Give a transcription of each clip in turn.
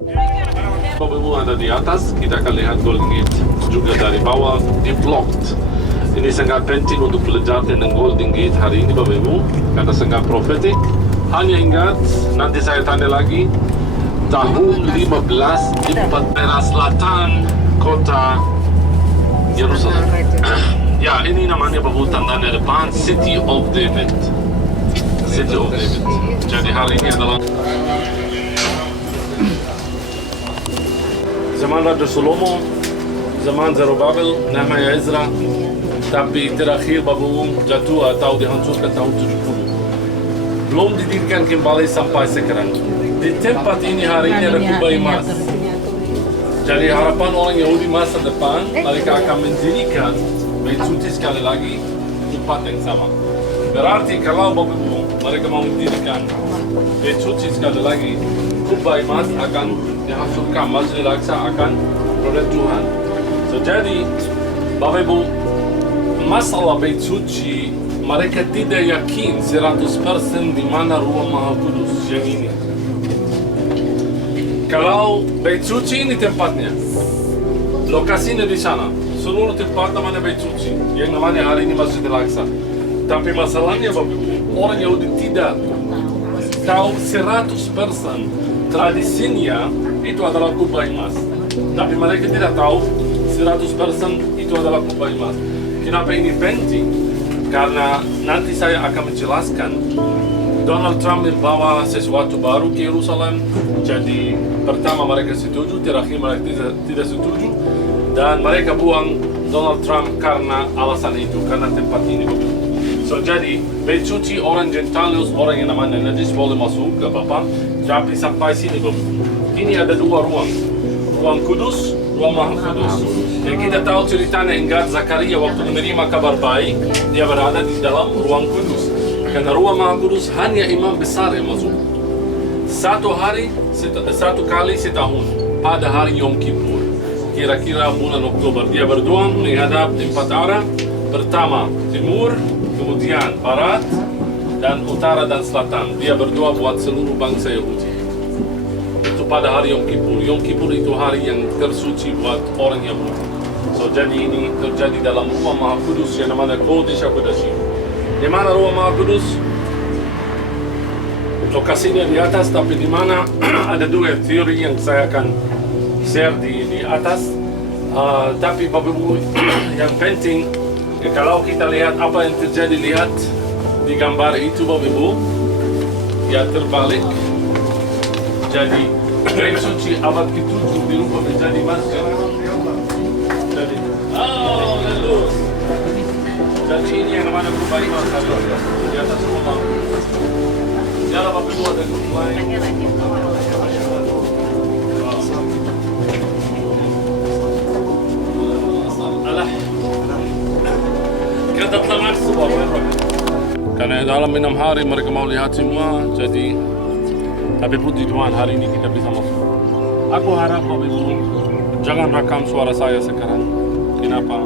Bapak-ibu ada di atas, kita akan lihat Golden Gate juga dari bawah di blocked. Ini sangat penting untuk belajar tentang Golden Gate hari ini Bapak-ibu, karena sangat profetik. Hanya ingat, nanti saya tanya lagi, tahun 1544 daerah selatan kota Yerusalem. Ya, ini namanya Bapak-ibu tandanya depan City of David. City of David. Jadi hari ini adalah zaman Raja Salomo, zaman Zerubabel, Nehemia Ezra, tapi terakhir Babylon jatuh atau dihancurkan tahun 70. Belum didirikan kembali sampai sekarang. Di tempat ini hari ini ada kubah emas. Jadi harapan orang Yahudi masa depan, mereka akan mendirikan bait suci sekali lagi tempat yang sama. Berarti kalau Babylon mereka mau mendirikan bait suci sekali lagi, kubah emas akan dihancurkan, Masjid Al-Aqsa akan oleh Tuhan. So, jadi, Bapak Ibu, masalah bait suci, mereka tidak yakin 100% di mana Ruang Maha Kudus yang ini. Kalau bait suci ini tempatnya, lokasinya di sana, seluruh tempat namanya bait suci, yang namanya hari ini Masjid Al-Aqsa. Tapi masalahnya Bapak Ibu, orang Yahudi tidak tahu 100% tradisinya itu adalah kubah emas. Tapi mereka tidak tahu 100% itu adalah kubah emas. Kenapa ini penting? Karena nanti saya akan menjelaskan Donald Trump membawa sesuatu baru ke Yerusalem. Jadi pertama mereka setuju, terakhir mereka tidak setuju. Dan mereka buang Donald Trump karena alasan itu, karena tempat ini. So, jadi bait suci orang Gentiles, orang yang namanya najis boleh masuk, gak apa-apa. Tapi sampai sini ini ada dua ruang, ruang kudus, ruang Maha Kudus. Yang kita tahu ceritanya Ingat Zakaria waktu menerima kabar baik, dia berada di dalam ruang kudus. Karena ruang Maha Kudus hanya imam besar yang masuk. Satu kali setahun, pada hari Yom Kippur, kira-kira bulan Oktober, dia berdoa menghadap 4 arah. Pertama timur, kemudian barat, dan utara dan selatan. Dia berdoa buat seluruh bangsa Yahudi. Itu pada hari Yom Kippur. Yom Kippur itu hari yang tersuci buat orang Yahudi. So, jadi ini terjadi dalam Ruang Maha Kudus yang namanya Kodesh HaKodashim. Di mana Ruang Maha Kudus? Lokasinya di atas, tapi di mana ada dua teori yang saya akan share di atas. Tapi Bapak Ibu, yang penting, kalau kita lihat apa yang terjadi, lihat di gambar itu Bapak Ibu, ya terbalik. Jadi bait suci abad ke-7 dirubah menjadi masjid. Jadi, lulus. Jadi ini yang namanya kubah emas di atas rumah. Ya Bapak Ibu ada kubah lain. Kita telah semua. Karena dalam 6 hari mereka mau lihat semua, jadi tapi puji Tuhan hari ini kita bisa masuk. Aku harap Bapak Ibu jangan rekam suara saya sekarang. Kenapa?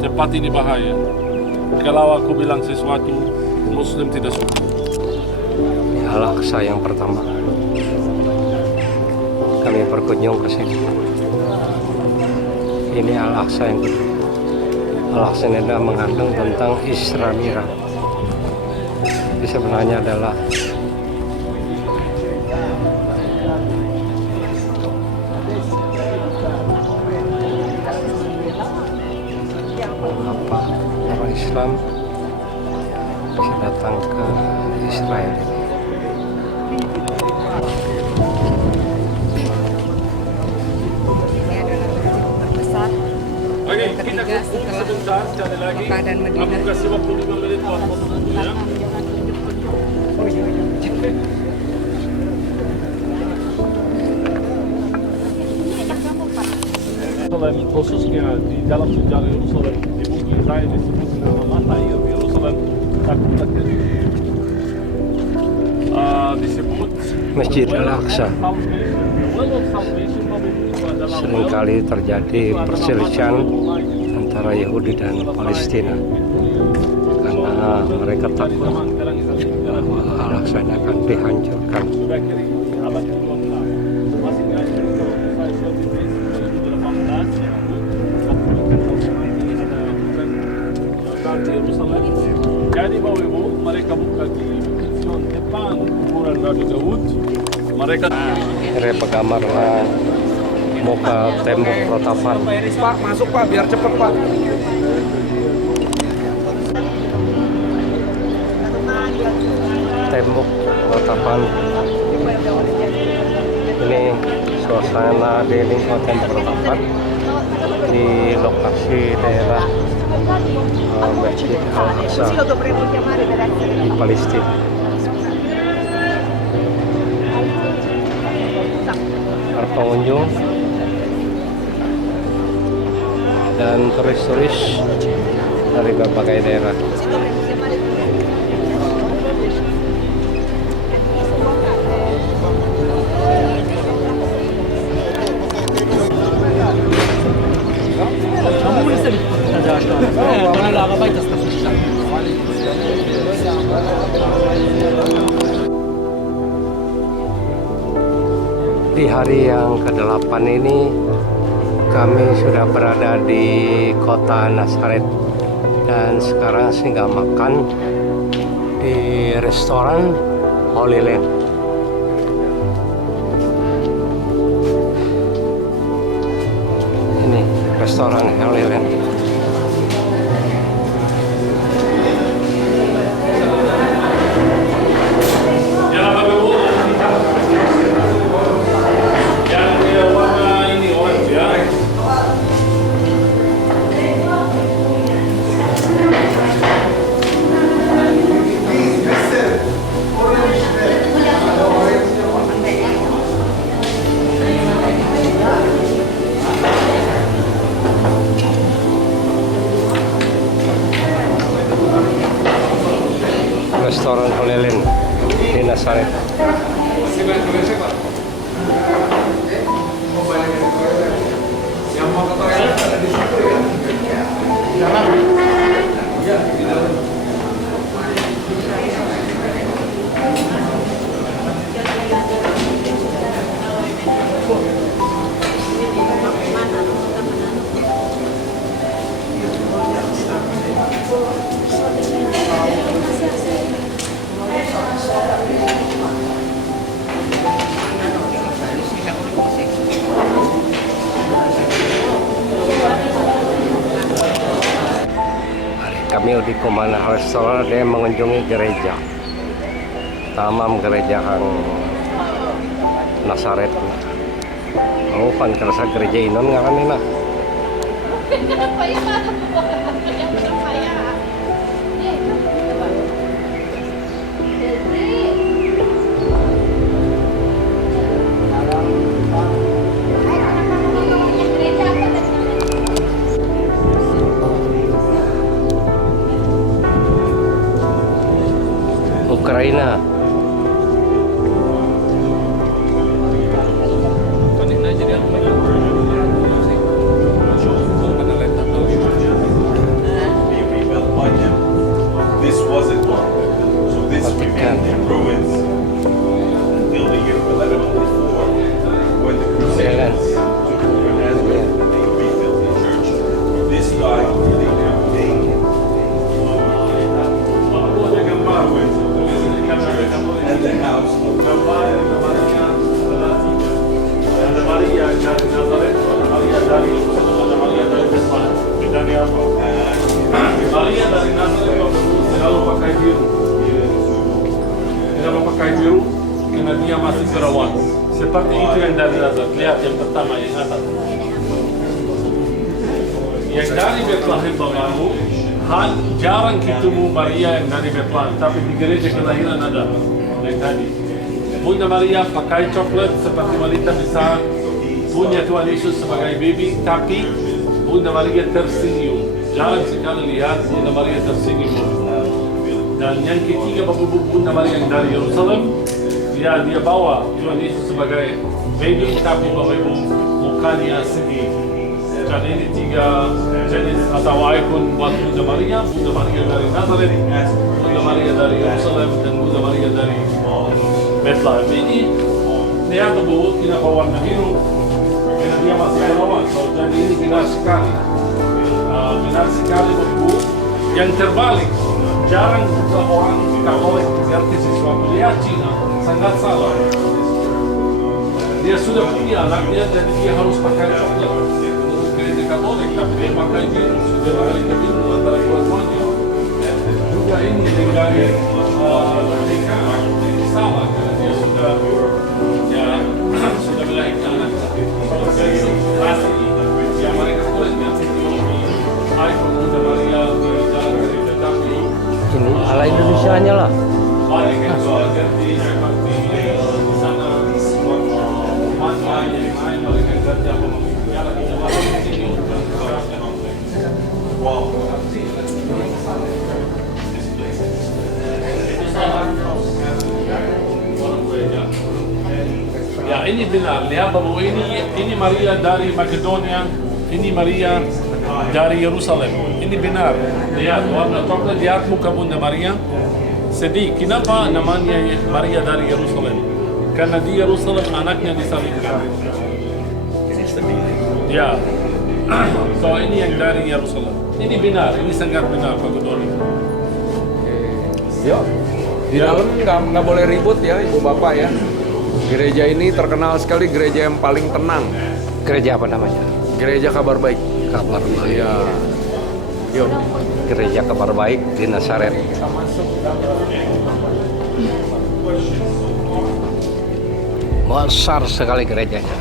Tempat ini bahaya. Kalau aku bilang sesuatu, Muslim tidak suka. Al-Aqsa yang pertama, kami berkunjung ke sini. Ini Al-Aqsa yang kedua. Al-Aqsa ini adalah mengandung tentang Isra Mi'raj. Ini sebenarnya adalah orang Islam bisa datang ke Israel ini. Oke, kita sebentar cari lagi. Aku kasih waktu 5 menit buat foto dulu ya. Khususnya di dalam sejarah Yerusalem, di buku Israel disebut nama mata Yerusalem tak disebut Masjid Al-Aqsa. Seringkali terjadi perselisihan antara Yahudi dan Palestina karena mereka takut bahwa Al-Aqsa akan dihancurkan. Daud. Mereka Ini penggambar ng muka tembok Rotapan. Pak Iris, Pak, masuk Pak, biar cepet Pak. Tembok Rotapan. Ini suasana di lingkungan tembok Rotapan di lokasi daerah Masjid Al-Aqsa di Palestina. Para pengunjung dan turis-turis dari berbagai daerah. Di hari yang ke-8 ini kami sudah berada di kota Nazaret dan sekarang singgah makan di restoran Holy Land. Ini restoran Holy Land. Restoran Holy Land di Nazaret. Kami di Kumana Restoran dia mengunjungi gereja tamam gereja ang Nazaret. Oh, pan kerasa gereja inon nga kanina. Ukraina. This wasn't one. So this remained in ruins until the year 1104 when the Crusaders took over Nazareth and they rebuilt the church. This time they now take and the house of Maria dari Nazaret selalu pakai biru. Kenapa pakai biru? Karena dia masih perawan. Seperti itu yang dari Nazaret. Lihat yang pertama yang atas. Yang dari Bethlehem baru, jarang ketemu Maria yang dari Bethlehem. Tapi di gereja kelahiran ada yang tadi. Bunda Maria pakai coklat seperti wanita besar. Punya Tuhan Yesus sebagai baby, tapi Bunda Maria tersenyum. Jarang sekali lihat Bunda Maria tersenyum. Dan yang ketiga Bunda Maria yang dari Yerusalem, dia bawa Tuhan Yesus sebagai baby, tapi bawa mukanya sedih. Jadi ini tiga jenis atau ikon buat Bunda Maria dari Nazaret, Bunda Maria dari Yerusalem, dan Bunda Maria dari Bethlehem. Ini dia tersebut tidak warna biru, karena dia masih perawan. Jadi ini benar sekali. Benar sekali Bapak Ibu. Yang terbalik jarang juga orang Katolik mengerti sesuatu. Lihat Cina, sangat salah. Dia sudah punya anaknya dan dia harus pakai coklat untuk gereja Katolik, tapi dia pakai virus, dia pakai kebingung antara dua-duanya. Juga ini dengan mereka salah karena dia sudah sudah melahirkan anak. Jadi pasti yang mereka tulis nanti teologi iPhone Bunda Maria jalan gereja tapi Ini ala Indonesianya lah. balik itu jadi seperti di sana umatnya yang lain mereka kerja pemimpinnya lagi jalan di sini untuk wow. Ya ini benar, lihat bahwa ini Maria dari Makedonia, ini Maria dari Yerusalem. Ini benar. Lihat warna coklat, lihat muka Bunda Maria. Sedih. Kenapa namanya Maria dari Yerusalem? Karena di Yerusalem anaknya disalibkan. Ya. So ini yang dari Yerusalem. Ini benar, ini sangat benar Pak Gudoni. Yuk. Di dalam nggak boleh ribut ya Ibu Bapak ya. Gereja ini terkenal sekali gereja yang paling tenang. Gereja apa namanya? Gereja Kabar Baik. Kabar Baik. Ya. Yuk. Gereja Kabar Baik di Nazaret. Kita masuk. Besar sekali gerejanya.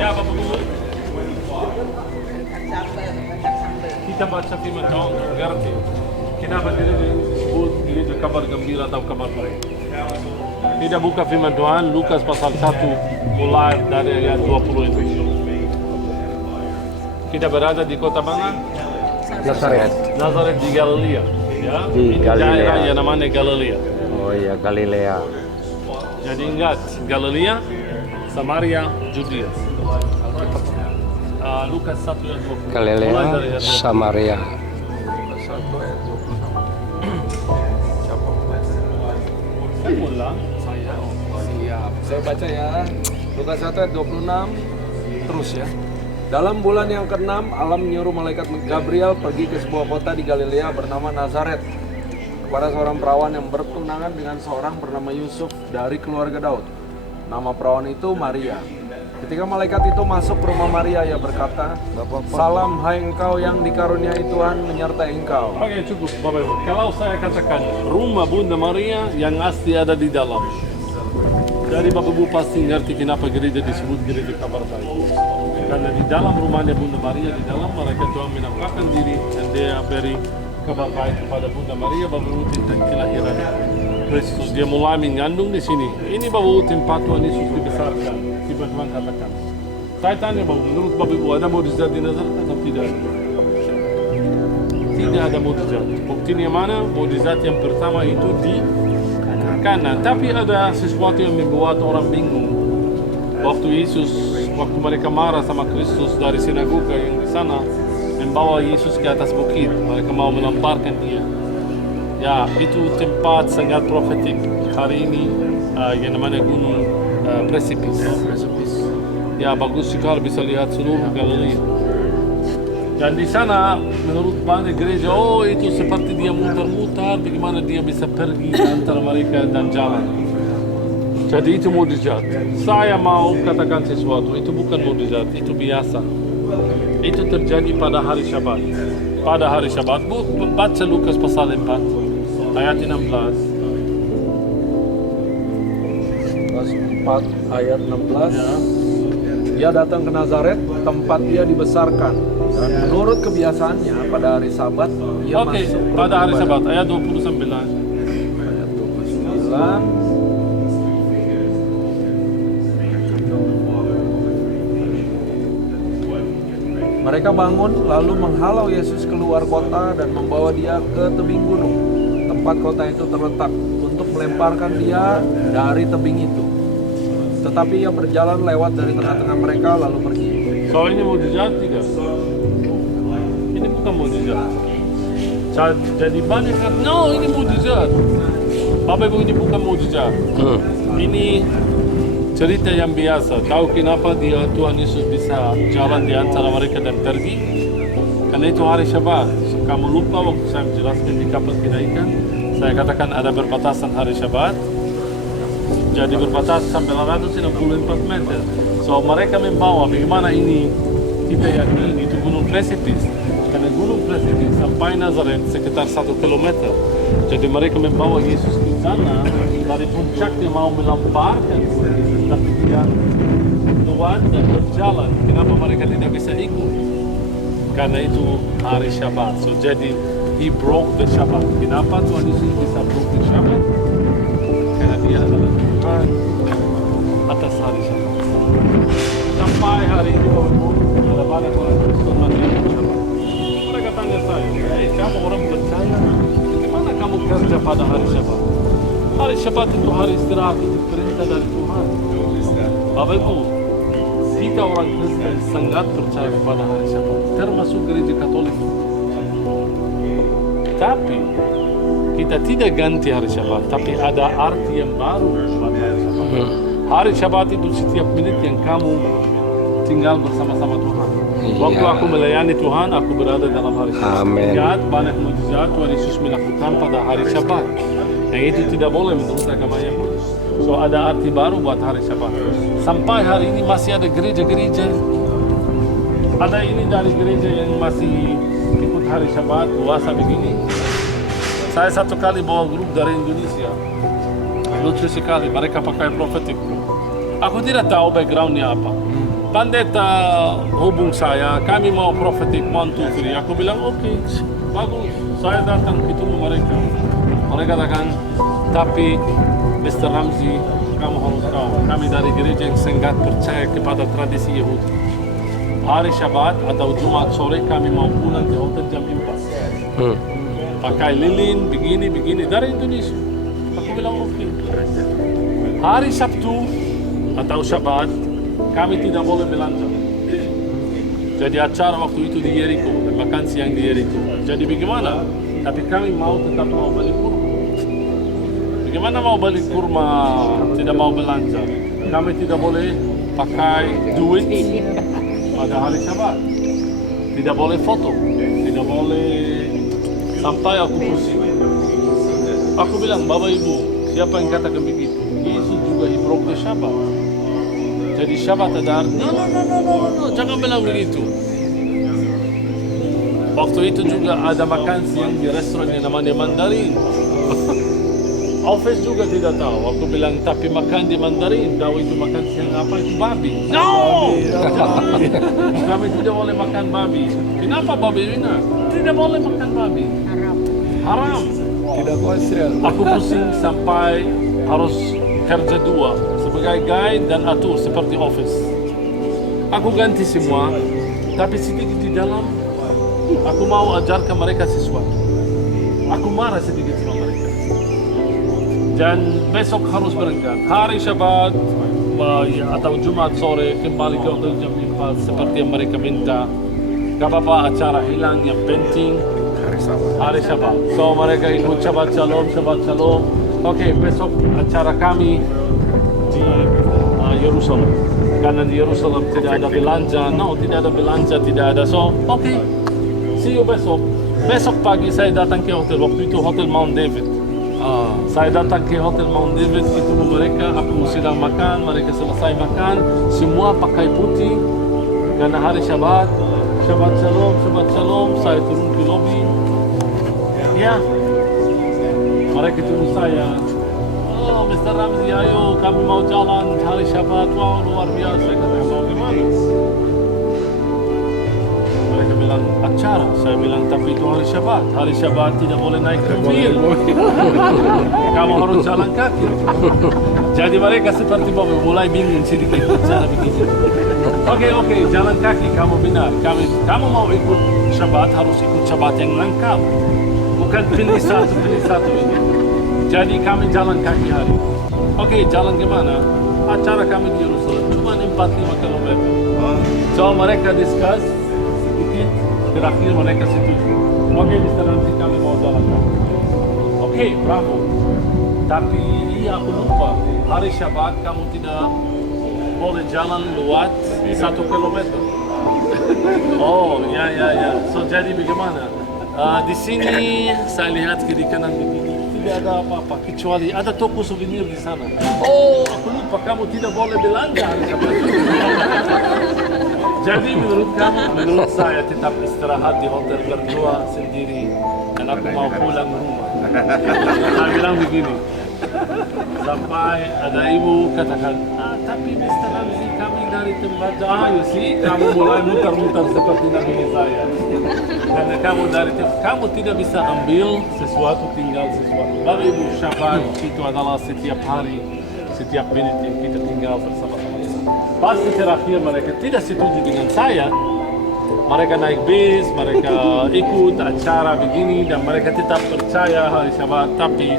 Ya Bapak Guru. Kita baca firman Tuhan ngerti. Kenapa gereja disebut gereja kabar gembira atau kabar baik? Kita buka firman Tuhan Lukas pasal 1 mulai dari ayat 20 itu. Kita berada di kota mana? Nazaret. Nazaret di Galilea. Ya, Di ini Galilea. daerah yang namanya Galilea. Oh iya, Galilea. Jadi ingat, Galilea, Samaria, Judea. Lukas 1 ayat 20. Mulai dari Galilea, ayat 20. Samaria. Saya ulang, saya. Siap. Saya baca ya. Lukas 1 ayat 26 terus ya. Dalam bulan yang ke-6, Allah menyuruh malaikat Gabriel pergi ke sebuah kota di Galilea bernama Nazaret kepada seorang perawan yang bertunangan dengan seorang bernama Yusuf dari keluarga Daud. Nama perawan itu Maria. Ketika malaikat itu masuk ke rumah Maria, ia berkata, "Salam hai engkau yang dikaruniai Tuhan menyertai engkau." Oke, cukup Bapak Ibu. Kalau saya katakan rumah Bunda Maria yang asli ada di dalam. Dari Bapak Ibu pasti ngerti kenapa gereja disebut gereja kabar baik. Karena di dalam rumahnya Bunda Maria, di dalam mereka Tuhan menampakkan diri dan dia beri kabar baik kepada Bunda Maria Bapak Ibu tentang kelahiran Kristus. Dia mulai mengandung di sini. Ini Bapak Ibu tempat Tuhan Yesus dibesarkan. Tiba Tuhan katakan. Saya tanya Bapak Ibu, menurut Bapak Ibu ada mukjizat di Nazaret atau tidak? Tidak ada mukjizat. Buktinya mana? Mukjizat yang pertama itu di Kana. Tapi ada sesuatu yang membuat orang bingung. Waktu mereka marah sama Kristus dari sinagoga yang di sana, membawa Yesus ke atas bukit, mereka mau melemparkan dia. Ya, itu tempat sangat profetik. Hari ini yang namanya gunung Precipice. Ya, bagus sekali bisa lihat seluruh Galilea. Dan di sana menurut banyak gereja, oh itu seperti dia muter-muter, bagaimana dia bisa pergi antara mereka dan jalan. Jadi itu mukjizat. Saya mau katakan sesuatu, itu bukan mukjizat, itu biasa. Itu terjadi pada hari Syabat. Pada hari Syabat, baca Lukas pasal 4, ayat 16. Lukas 4 ayat 16. Ya. Ia datang ke Nazaret, tempat dia dibesarkan. Dan menurut kebiasaannya, pada hari Sabat, ia Oke, masuk ke pada hari rumah Sabat, ayat 29. Ayat 29. Mereka bangun lalu menghalau Yesus keluar kota dan membawa dia ke tebing gunung, tempat kota itu terletak, untuk melemparkan dia dari tebing itu. Tetapi ia berjalan lewat dari tengah-tengah mereka lalu pergi. So ini mukjizat tidak? Ini bukan mukjizat. Jadi banyak kan, no ini mukjizat. Bapak Ibu ini bukan mukjizat. Ini cerita yang biasa. Tahu kenapa Tuhan Yesus bisa jalan di antara mereka dan pergi? Karena itu hari Syabat. Kamu lupa waktu saya menjelaskan di kapal kenaikan, saya katakan ada berbatasan hari Syabat. Jadi berbatas sampai 864 meter. So mereka membawa bagaimana ini kita yakini itu gunung precipice. Karena gunung precipice sampai Nazaret sekitar 1 kilometer. Jadi mereka membawa Yesus ke sana dari puncaknya mau melemparkan, tapi dia keluar dan berjalan. Kenapa mereka tidak bisa ikut? Karena itu hari Syabat. So jadi he broke the Shabbat. Kenapa Tuhan Yesus bisa broke the Shabbat? Karena dia adalah Tuhan atas hari Syabat. Sampai hari ini ada banyak orang Kristen masih ikut Syabat. Mereka tanya saya, hey, kamu orang percaya, bagaimana kamu kerja pada hari Syabat? Hari Syabat itu hari istirahat, itu perintah dari Tuhan. Bapak Ibu, kita orang Kristen sangat percaya kepada hari Syabat, termasuk gereja Katolik. Tapi kita tidak ganti hari Syabat, tapi ada arti yang baru pada hari Syabat. Hari Syabat itu setiap menit yang kamu tinggal bersama-sama Tuhan. Waktu aku melayani Tuhan, aku berada dalam hari Syabat. Amin. Lihat banyak mukjizat Tuhan Yesus melakukan pada hari Syabat. Yang itu tidak boleh menurut agama Yahudi. So ada arti baru buat hari Syabat. Sampai hari ini masih ada gereja-gereja. Ada ini dari gereja yang masih ikut hari Syabat, puasa begini. Saya satu kali bawa grup dari Indonesia. Lucu sekali, mereka pakai profetik. Aku tidak tahu backgroundnya apa. Pendeta hubung saya, kami mau profetik 1, 2, 3. Aku bilang oke, bagus. Saya datang ketemu mereka. Mereka katakan, tapi Mr. Ramzi, kamu harus tahu, kami dari gereja yang sangat percaya kepada tradisi Yahudi. Hari Syabat atau Jumat sore kami mau pulang ke hotel jam 4. Pakai lilin, begini, dari Indonesia. Aku bilang oke. Hari Sabtu atau Syabat, kami tidak boleh belanja. Jadi acara waktu itu di Jericho, makan siang di Jericho. Jadi bagaimana? Tapi kami tetap mau beli kurma. Bagaimana mau beli kurma, tidak mau belanja? Kami tidak boleh pakai duit pada hari Syabat. Tidak boleh foto, tidak boleh. Sampai aku pusing. Aku bilang, Bapak Ibu, siapa yang katakan begitu? Yesus juga he broke the Shabbat. Jadi Syabat ada arti. No, jangan bilang begitu. Waktu itu juga ada makan siang di restoran yang namanya Mandarin. Office juga tidak tahu. Aku bilang, tapi makan di Mandarin. Tahu itu makan siang apa? Itu babi. No! Kami tidak boleh makan babi. Kenapa babi ini? Tidak boleh makan babi. Haram. Tidak kosher. Aku pusing sampai harus kerja 2 sebagai guide dan atur seperti office. Aku ganti semua, tapi sedikit di dalam aku mau ajarkan mereka sesuatu. Aku marah sedikit sama mereka. Dan besok harus berangkat. Hari Syabat atau Jumat sore kembali ke hotel jam 4 seperti yang mereka minta. Gak apa-apa acara hilang, yang penting hari Syabat. So mereka ikut Shabbat Shalom. Oke, besok acara kami di Yerusalem. Karena di Yerusalem tidak ada belanja. No, tidak ada belanja, tidak ada. So, oke. See you besok. Besok pagi saya datang ke hotel. Waktu itu hotel Mount David. Saya datang ke hotel Mount David, ketemu mereka. Aku sedang makan, mereka selesai makan. Semua pakai putih. Karena hari Syabat. Shabbat Shalom. Saya turun ke lobby. Ya, mereka tunggu saya. Oh, Mr. Ramzi, ayo kami mau jalan hari Syabat. Wow, luar biasa. Kata mau gimana? Mereka bilang acara. Saya bilang tapi itu hari Syabat. Hari Syabat tidak boleh naik mobil. Kamu harus jalan kaki. Jadi mereka seperti Bob mulai bingung sedikit cara begitu. Oke, jalan kaki kamu benar. Kamu mau ikut Syabat harus ikut Syabat yang lengkap. Bukan pilih satu ini. Jadi kami jalan kaki hari. Oke, jalan gimana? Acara kami di Yerusalem cuma 4-5 km. So mereka discuss sedikit, terakhir mereka setuju. Oke, Mr. Ramzi kami mau jalan kaki. Oke, bravo. Tapi aku lupa hari Syabat kamu tidak boleh jalan luat 1 kilometer. Oh, ya. So jadi bagaimana? Di sini saya lihat kiri kanan begini, tidak ada apa-apa kecuali ada toko souvenir di sana. Oh, aku lupa, kamu tidak boleh belanja hari Sabat. Jadi menurut saya tetap istirahat di hotel berdua sendiri dan aku mau pulang rumah. Saya bilang begini, sampai ada ibu katakan, tapi Mr. Ramzi kami dari tempat, you see, kamu mulai muter-muter seperti Nabi saya. Karena kamu dari tempat, kamu tidak bisa ambil sesuatu, tinggal sesuatu. Bagi ibu Syaban itu adalah setiap hari, setiap menit yang kita tinggal bersama-sama. Pasti terakhir mereka tidak setuju dengan saya. Mereka naik bis, mereka ikut acara begini dan mereka tetap percaya hari Syabat. Tapi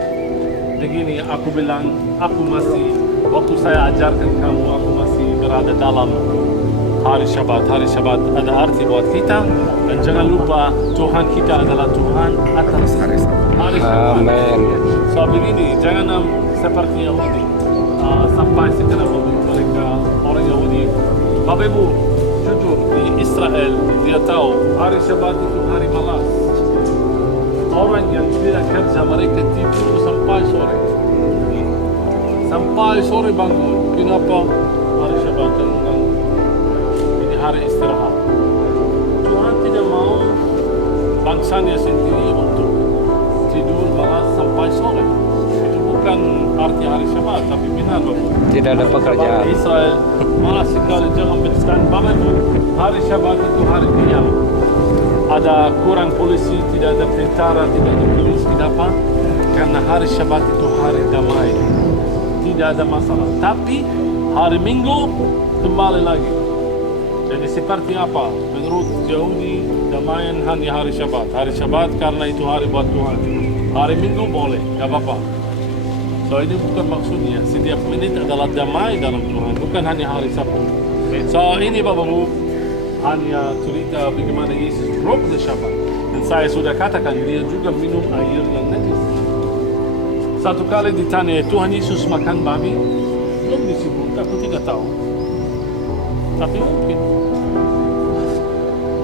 begini, aku bilang, aku masih, waktu saya ajarkan kamu, aku masih berada dalam hari Syabat. Hari Syabat ada arti buat kita dan jangan lupa Tuhan kita adalah Tuhan atas hari Syabat. Amin. So begini, jangan seperti Yahudi. Sampai sekarang mereka orang Yahudi. Bapak Ibu, jujur di Israel dia tahu hari Syabat itu hari malas. Orang yang tidak kerja mereka tidur sampai sore. Sampai sore bangun. Kenapa? Hari Syabat kan ini hari istirahat. Tuhan tidak mau bangsanya sendiri untuk tidur malas sampai sore. Itu bukan arti hari Syabat, tapi benar Bapak. Tidak ada pekerjaan. Di Israel malas sekali jangan berstand. Bapak Ibu, hari Syabat itu hari diam. Ada kurang polisi, tidak ada tentara, tidak ada polis, kenapa? Karena hari Syabat itu hari damai, tidak ada masalah. Tapi hari Minggu kembali lagi. Jadi seperti apa? Menurut Yahudi, damaian hanya hari Syabat. Hari Syabat karena itu hari buat Tuhan. Hari Minggu boleh, gak apa-apa. So ini bukan maksudnya. Setiap menit adalah damai dalam Tuhan, bukan hanya hari Sabtu. So ini Bapak-Ibu, hanya cerita bagaimana Yesus broke the Shabbat. Dan saya sudah katakan dia juga minum air yang najis. Satu kali ditanya Tuhan Yesus makan babi, belum disebut, aku tidak tahu. Tapi mungkin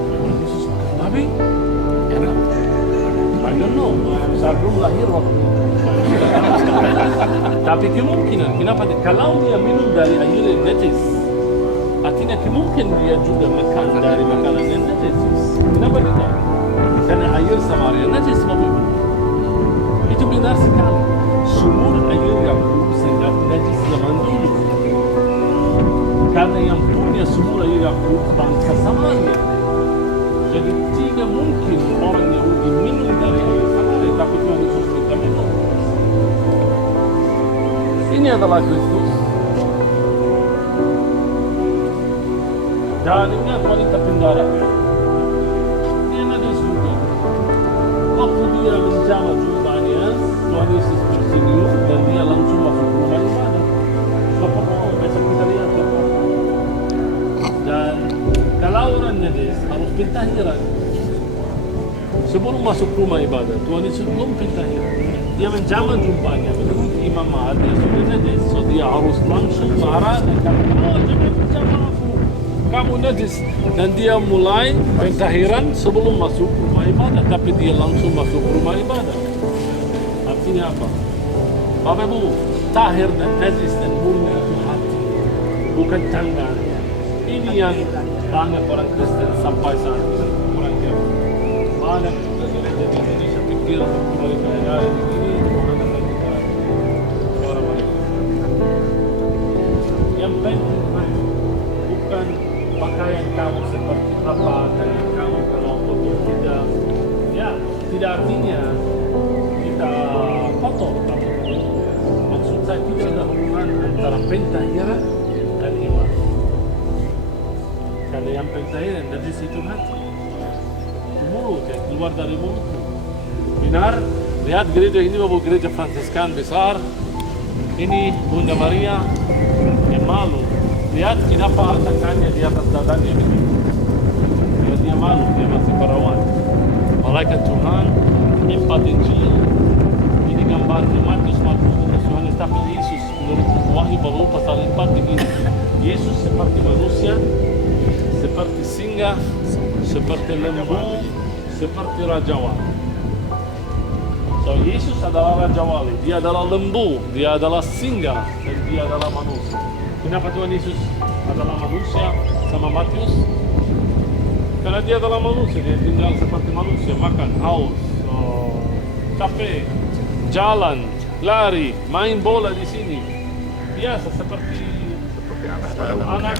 Tuhan Yesus makan babi? Enak. I don't know. Saya belum lahir waktu itu. Tapi kemungkinan, kenapa? Kalau dia minum dari air yang najis, artinya kemungkinan dia juga makan dari makanan yang najis. Kenapa tidak? Karena air Samaria najis, Bapak Ibu. Itu benar sekali. Sumur air yang sangat najis zaman dulu. Karena yang punya sumur air yang bangsa Samaria. Jadi tidak mungkin orang Yahudi minum dari air Samaria, tapi Tuhan Yesus minta minum. Ini adalah Kristus. Dan ingat wanita penjara. Dia najis juga. Waktu dia menjamah jubahnya, Tuhan Yesus tersenyum dan dia langsung masuk rumah ibadah. Besok kita lihat apa. Dan kalau orang najis harus pentahiran. Sebelum masuk rumah ibadah, Tuhan Yesus belum pentahiran. Dia menjamah jubahnya. Menurut Imam Mahad, dia sudah najis. So dia harus langsung marah dan kata, jangan menjamah aku. Kamu najis. Dan dia mulai pentahiran sebelum masuk rumah ibadah. Tapi dia langsung masuk rumah ibadah. Artinya apa? Bapak Ibu, tahir dan najis dan murni itu hati, bukan tangan. Ini yang banyak orang Kristen sampai saat ini. Orang yang banyak juga gereja di Indonesia pikir mereka yang ada di sini orang akan orang mereka. Yang penting bukan pakaian kamu seperti apa, dan kamu kalau kotor tidak, ya tidak artinya kita kotor. Maksud saya tidak ada hubungan antara pentahiran dan iman. Karena yang pentahiran dari situ hati, itu mulut yang keluar dari mulutmu. Benar? Lihat gereja ini, Bapak, gereja Fransiskan besar. Ini Bunda Maria yang malu. Lihat kenapa tangannya di atas dadanya begitu. Dia malu, dia masih perawan. Malaikat Tuhan, 4 Injil, ini gambar Matius, Lukas, Yohanes, tapi Yesus menurut Wahyu bab 4 pasal 4 begini. Yesus seperti manusia, seperti singa, seperti lembu, seperti raja wali. So Yesus adalah raja wali, dia adalah lembu, dia adalah singa, dan dia adalah manusia. Kenapa Tuhan Yesus adalah manusia sama Matius? Karena dia adalah manusia, dia tinggal seperti manusia, makan, haus, capek, jalan, lari, main bola di sini. Biasa seperti anak.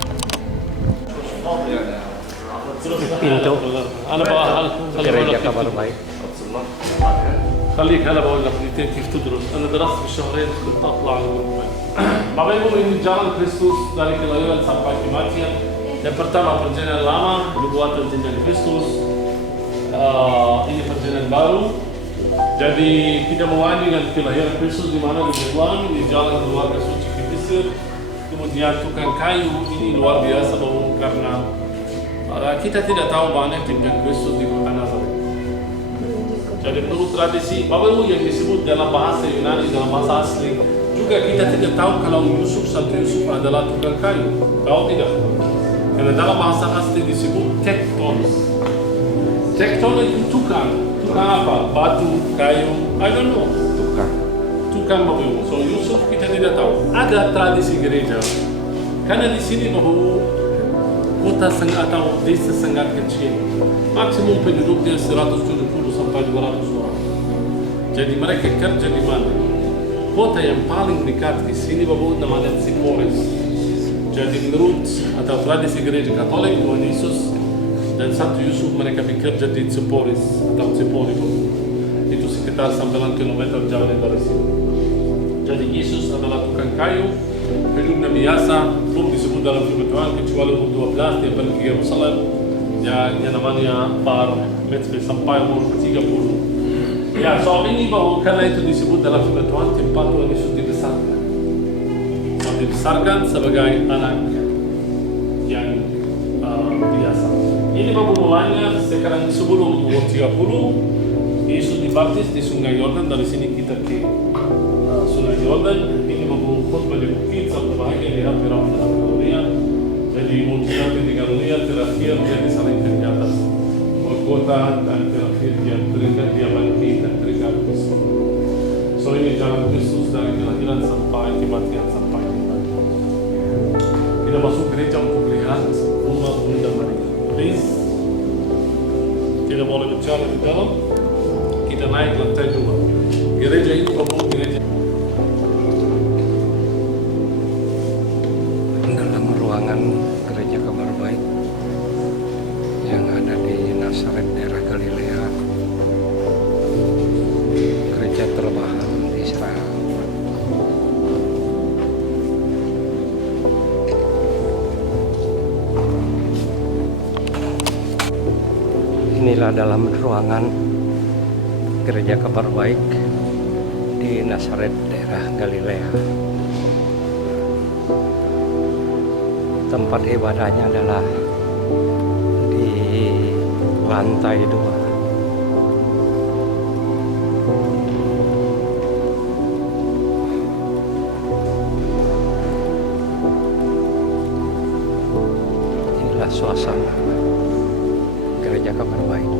Pintu أنا gereja Kabar Baik. خليك هلا بقول لك دقيقتين كيف تدرس، أنا درست بالشهرين كنت أطلع على المجمع. Bapak-Ibu, ini jalan Kristus dari kelahiran sampai kematian. Yang pertama perjanjian lama dibuat perjanjian Kristus. Ini perjanjian baru. Jadi kita mulai dengan kelahiran Kristus di mana di Betlehem, di jalan keluarga suci ke Mesir. Kemudian tukang kayu ini luar biasa bahwa karena kita tidak tahu banyak tentang Kristus di kota Nazaret. Jadi menurut tradisi, Bapak-Ibu, yang disebut dalam bahasa Yunani, dalam bahasa asli, juga kita tidak tahu kalau Santo Yusuf adalah tukang kayu. Tahu tidak? Karena dalam bahasa asli disebut tekton. Tekton itu tukang. Tukang apa? Batu, kayu, I don't know. Tukang Bapak-Ibu. So Yusuf kita tidak tahu. Ada tradisi gereja. Karena di sini Bapak-Ibu, kota atau desa sangat kecil. Maksimum penduduknya 170 sampai 200 orang. Jadi mereka kerja di mana? Kota yang paling dekat di sini Bapak namanya Tsiporis. Jadi menurut atau tradisi gereja Katolik, Tuhan Yesus dan Santo Yusuf mereka bekerja di Tsiporis atau Tsipori. Itu sekitar 9 km jauh dari sini. Jadi Yesus adalah tukang kayu, hidupnya biasa, belum disebut dalam firman Tuhan kecuali umur 12 dia pergi ke Yerusalem yang namanya Bar Mitzvah sampai umur 30. Ya, soal ini bahwa karena itu disebut dalam firman Tuhan tempat Tuhan Yesus dibesarkan. Dibesarkan sebagai anak yang biasa. Ini baru mulainya sekarang sebelum umur 30 Yesus dibaptis di Sungai Yordan. Dari sini kita ke Sungai Yordan. Ini baru khotbah di bukit sampai bahagia lihat Firaun dalam Galilea. Jadi mujizat di Galilea terakhir dia disalibkan di atas Golgota dan terakhir dia terikat dia bangkit dan terikat di surga. So ini jalan Kristus dari kelahiran sampai kematian sampai kembali. Kita masuk gereja untuk lihat rumah Bunda Maria. Please, kita boleh bicara di dalam. Kita naik lantai 2. Gereja itu bapak gereja. Dalam ruangan gereja Kabar Baik yang ada di Nazaret daerah Galilea, gereja terbaik di Israel. Inilah dalam ruangan gereja Kabar Baik di Nazaret daerah Galilea. Tempat ibadahnya adalah di lantai 2. Inilah suasana gereja Kabar Baik.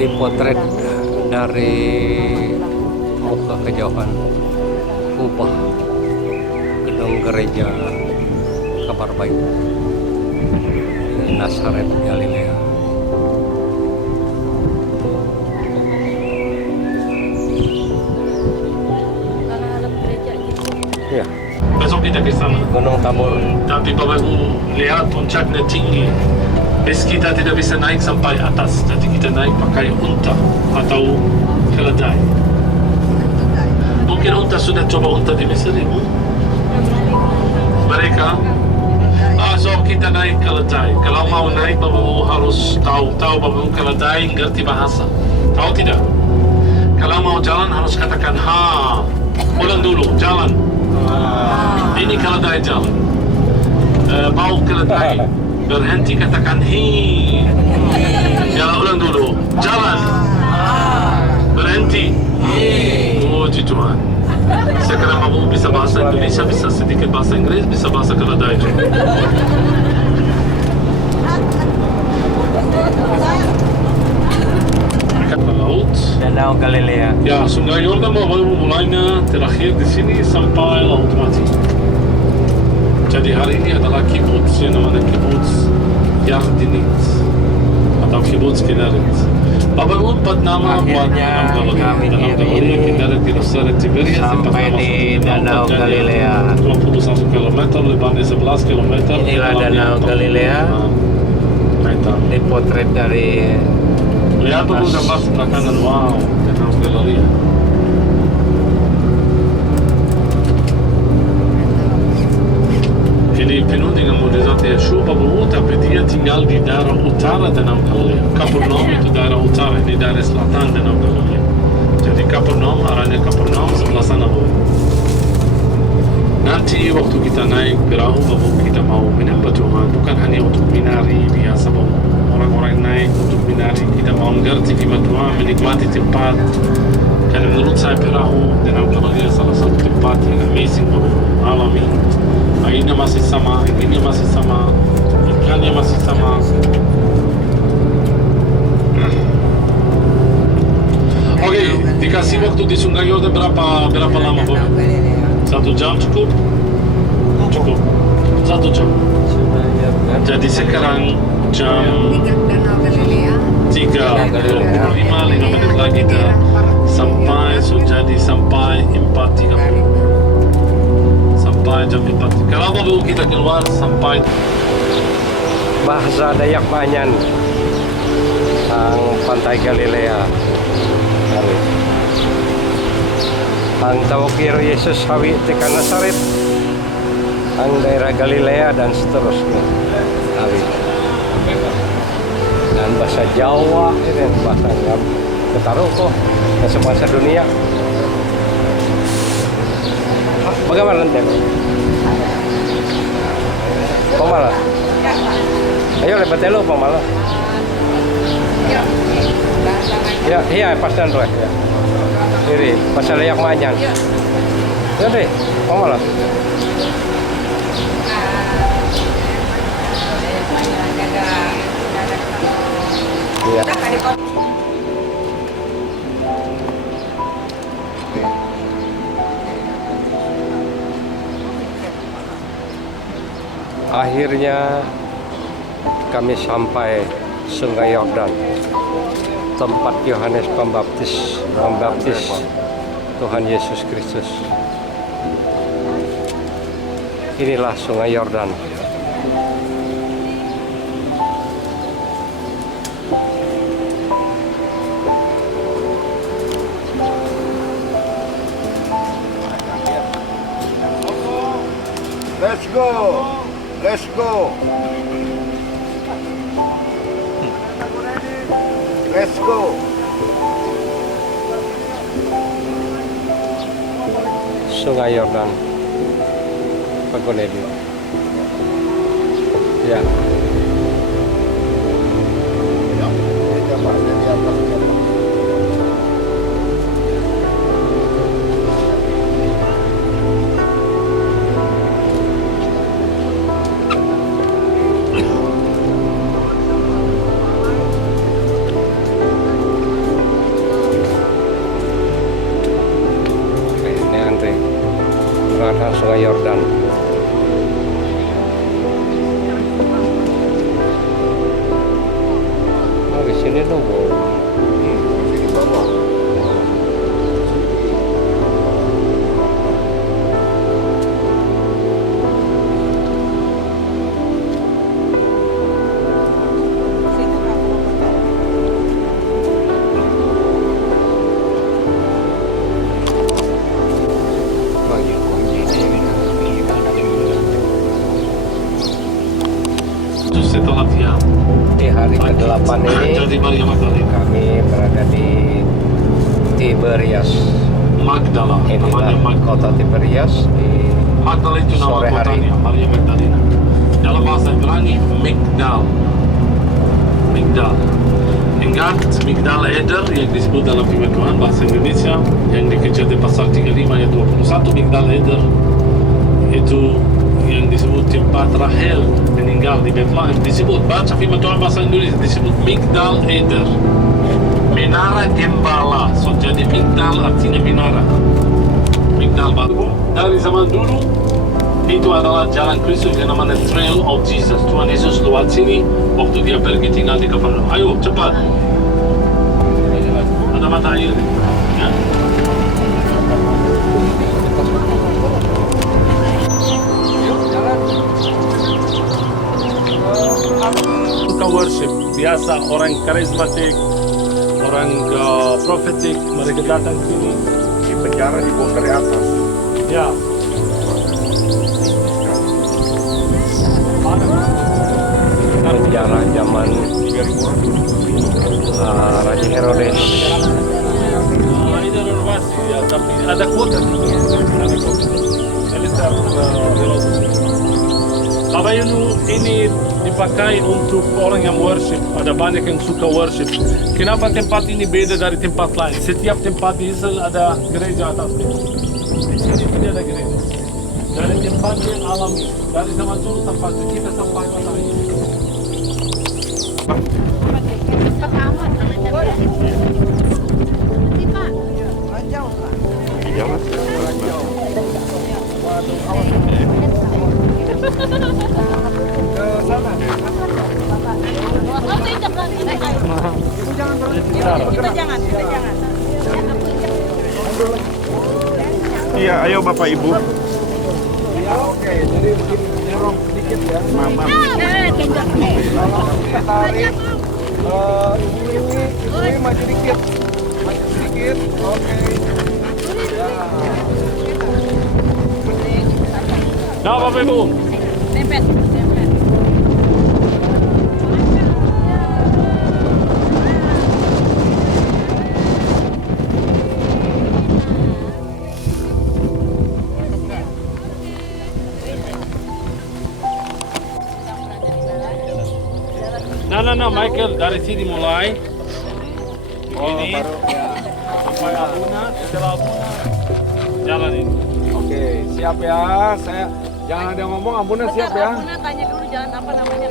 Dipotret dari muka kejauhan kubah gedung gereja Kabar Baik di Nazaret Galilea. Ya, Besok kita ke sana. Gunung Tabor. Tapi Bapak Ibu lihat puncaknya tinggi. Bus kita tidak bisa naik sampai atas, jadi kita naik pakai unta atau keledai. Mungkin unta sudah coba unta di Mesir, Ibu? Mereka so kita naik keledai. Kalau mau naik Bapak harus tahu Bapak keledai ngerti bahasa. Tahu tidak? Kalau mau jalan harus katakan ha. Ulang dulu, jalan. Ini keledai jalan. Bau keledai. Berhenti katakan hi. Jalan ulang dulu. Jalan. Berhenti. Puji Tuhan. Sekarang kamu bisa bahasa Indonesia, bisa sedikit bahasa Inggris, bisa bahasa keledai juga. Ke laut. Danau Galilea. Ya, Sungai Yordan baru mulainya terakhir di sini sampai Laut Mati. Jadi hari ini adalah kibbutz yang namanya kibbutz Yardinit atau kibbutz Kinneret. Bapak empat nama buat Danau Galilea, Kinneret, Genesaret, Tiberias. Sampai di Danau Galilea. 21 km, lebarnya 11 km. Inilah Danau Galilea. Dipotret dari Lihat dulu gambar sebelah kanan, wow, Danau Galilea. Ini penuh dengan mukjizat Yeshua bahwa tapi dia tinggal di daerah utara Danau Galilea. Kapernaum itu daerah utara, ini daerah selatan Danau Galilea. Jadi Kapernaum, arahnya Kapernaum sebelah sana bawah. Nanti waktu kita naik perahu bahwa kita mau menyembah Tuhan, bukan hanya untuk minari biasa bahwa orang-orang naik untuk minari, kita mau mengerti firman Tuhan, menikmati tempat. Karena menurut saya perahu Danau Galilea salah satu tempat yang amazing bahwa alami. Airnya masih sama, anginnya masih sama, ikannya masih sama. Oke, dikasih waktu di Sungai Yordan berapa lama Bob? 1 jam cukup? Cukup. 1 jam. Jadi sekarang jam 3:25, 5 menit lagi dah sampai, sampai 4:30. Sampai jam 4. Kalau baru kita keluar sampai bahasa Dayak Manyan sang Pantai Galilea. Ang tawagir Yesus hawi tika Nazaret, ang daerah Galilea dan seterusnya. Hawi. Dan bahasa Jawa, ini bahasa Ketaruko, bahasa bahasa dunia. Bagaimana nanti? Pemalas. Ayo lebat dulu pemalas. Ya, iya pastian tuh ya. Ini pasal Dayak Manyan. Ya deh, pemalas. Iya. Akhirnya kami sampai Sungai Yordan, tempat Yohanes Pembaptis membaptis Tuhan Yesus Kristus. Inilah Sungai Yordan. Let's go. Let's go. Let's go. Sungai Yordan, Pagonedi. Ya. Kita masih di atas. Sungai Yordan. Oh, di sini dong. Di bawah. di Maria Magdalena. Kami berada di Tiberias. Magdala, namanya Inilah Magdala. kota Tiberias di Magdala itu nama sore hari. kotanya, Maria Magdalena. Dalam bahasa Ibrani, Migdal. Migdal. Ingat, Migdal Eder yang disebut dalam firman Tuhan bahasa Indonesia yang dikejar di pasal 35 ayat 21. Migdal Eder itu yang disebut tempat Rahel meninggal di Bethlehem. Disebut, baca firman Tuhan bahasa Indonesia, disebut Migdal Eder. Menara Gembala. So, jadi Migdal artinya menara. Migdal baru. Dari zaman dulu itu adalah jalan Kristus yang namanya Trail of Jesus. Tuhan Yesus lewat sini waktu dia pergi tinggal di Kapernaum. Ayo cepat. Ada mata air. Ya. Suka worship. Biasa orang karismatik, orang profetik, mereka datang sini. Di penjara dibawa dari atas. Ya. penjara zaman Raja Herodes. Ini renovasi ya, tapi ada kuota. Ada kuota. Militer Herodes. Bapak ini dipakai untuk orang yang worship. Ada banyak yang suka worship. Kenapa tempat ini beda dari tempat lain? Setiap tempat di Israel ada gereja atasnya. Di sini tidak ada gereja. Dari tempat yang alami, dari zaman dulu sampai kita sampai masa ini. Kita jangan. Iya, ayo Bapak Ibu. Ya, oke, jadi begini dorong sedikit ya. Mama. Tarik. Ini maju dikit. Maju sedikit. Oke. Nah, Bapak Ibu. Tempet. Nah, Michael, dari sini mulai. Ini sampai Abuna, setelah Abuna, jalan ini. Oke, siap ya. Saya jangan ada yang ngomong, Ambuna siap ya. Abuna tanya dulu jalan apa namanya.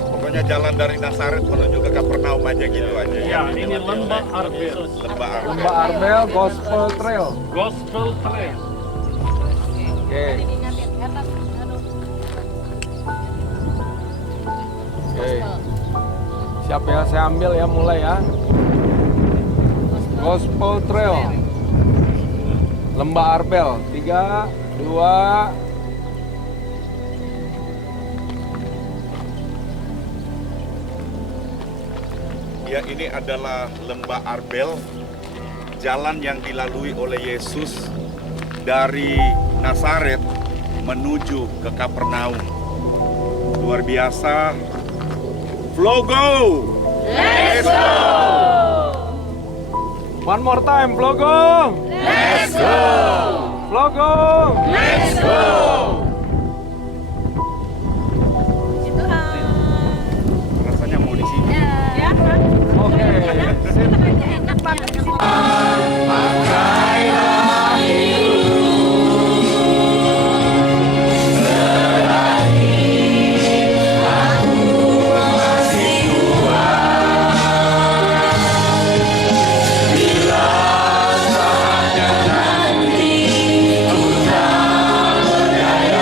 Pokoknya jalan dari Nazaret menuju ke Kapernaum aja gitu aja. Ya, ini Lembah Arbel. Lembah Arbel. Lembah Arbel Gospel Trail. Gospel Trail. Oke. Diingatin atas Oke. Siap ya, saya ambil ya, mulai ya. Gospel Trail. Lembah Arbel. 3, 2, Ya, ini adalah Lembah Arbel, jalan yang dilalui oleh Yesus dari Nazaret menuju ke Kapernaum. Luar biasa. Flow go! Let's go! one more time, Vlogo. Let's go! Vlogo. Let's go! itu Rasanya mau di sini. ya. Oke. Enak banget. Bila saatnya nanti aku tak berdaya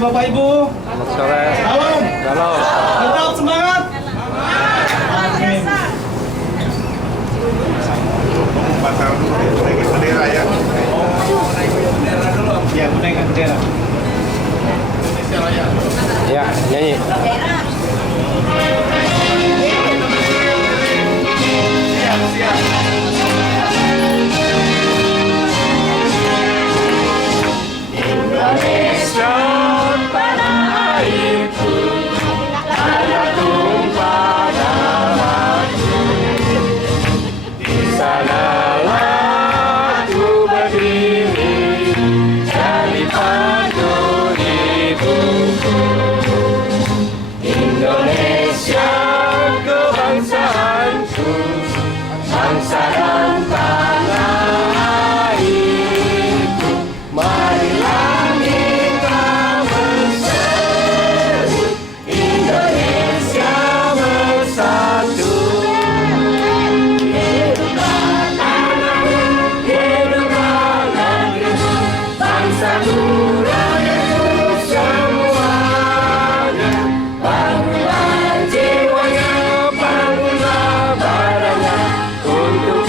Bapak Ibu. Selamat sore. Salam. Halo. Tetap semangat. Amin. Pasar dulu, naikin bendera ya. Ya, menaikkan bendera. Indonesia Raya. Ya, nyanyi. Indonesia tanah airku, tanah tumpah darahku. Di sanalah ku berdiri, jadi pandu hidupku. Indonesia kebangsaanku, bangsa dan tanah airku. Marilah kita bersatu, Indonesia bersatu. Hiduplah tanahku, hiduplah negeriku, bangsa nuraniku semuanya. Bangunlah jiwanya, bangunlah badannya, untuk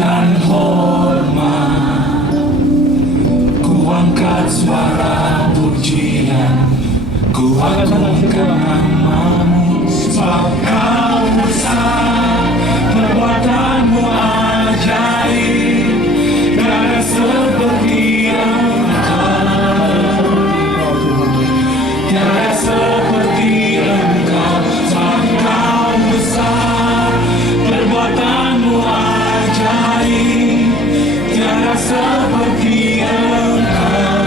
dan hormat. Ku angkat suara pujian, ku agungkan namamu, sebab kau besar, perbuatanmu ajaib, tiada seperti engkau, tiada seperti engkau, sebab kau besar, perbuatanmu ajaib, tiada seperti engkau,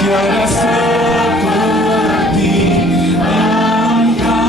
tiada seperti engkau.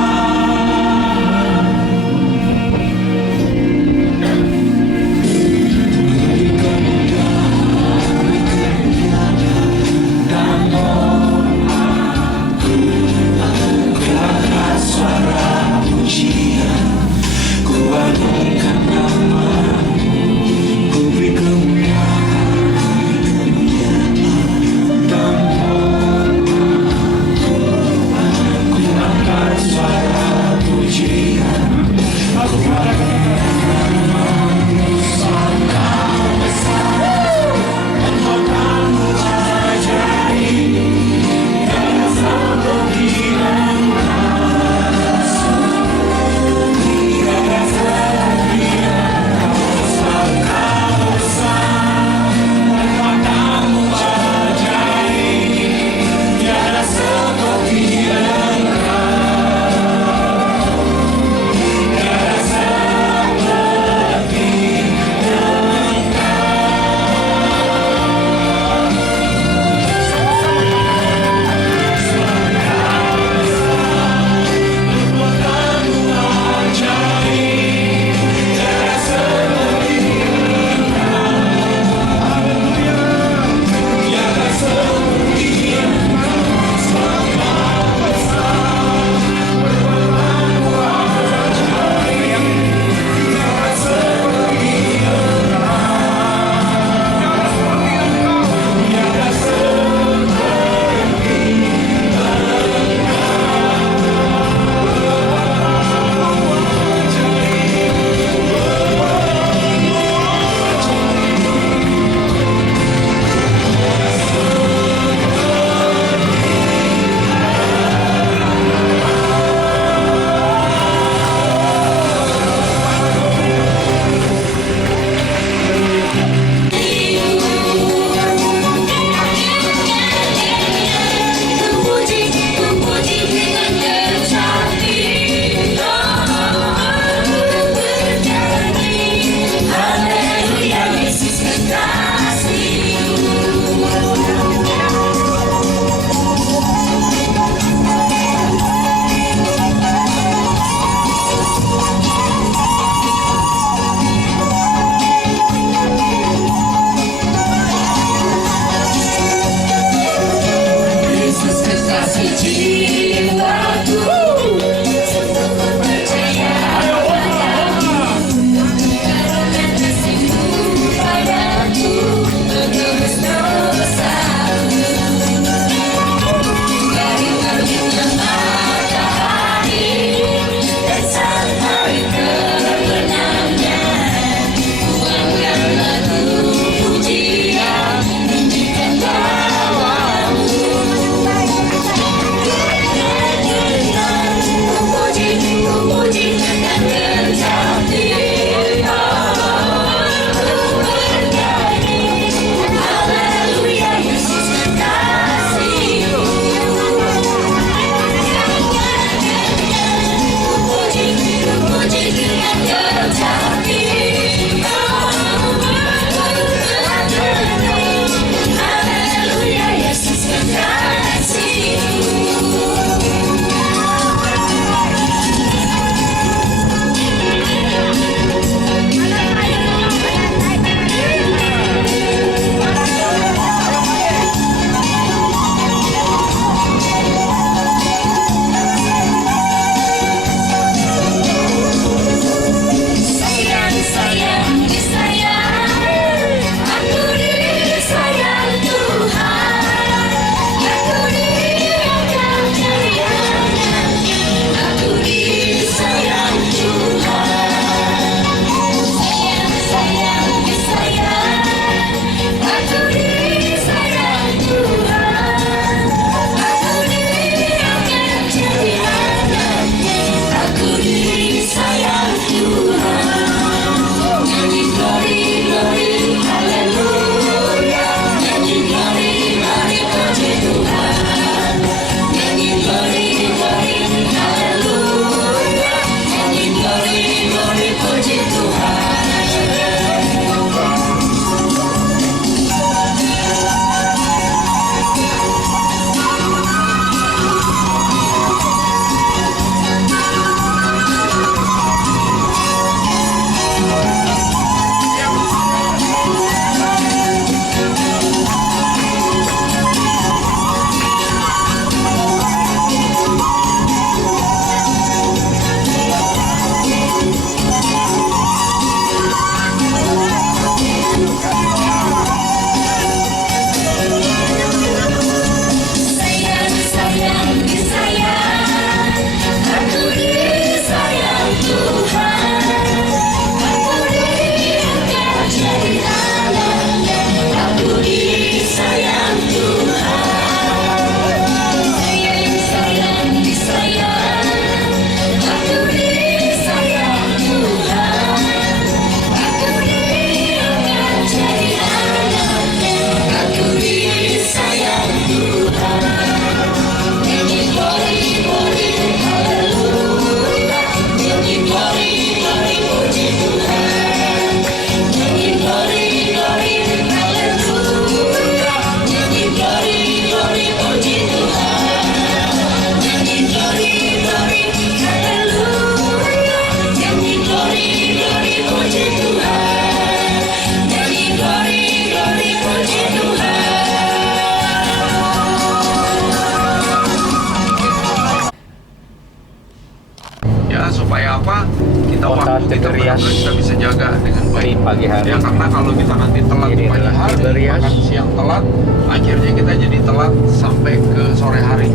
dengan di baik. pagi hari. Ya karena kalau kita nanti telat di Ini pagi adalah hari, Tiberias. makan siang telat, akhirnya kita jadi telat sampai ke sore hari.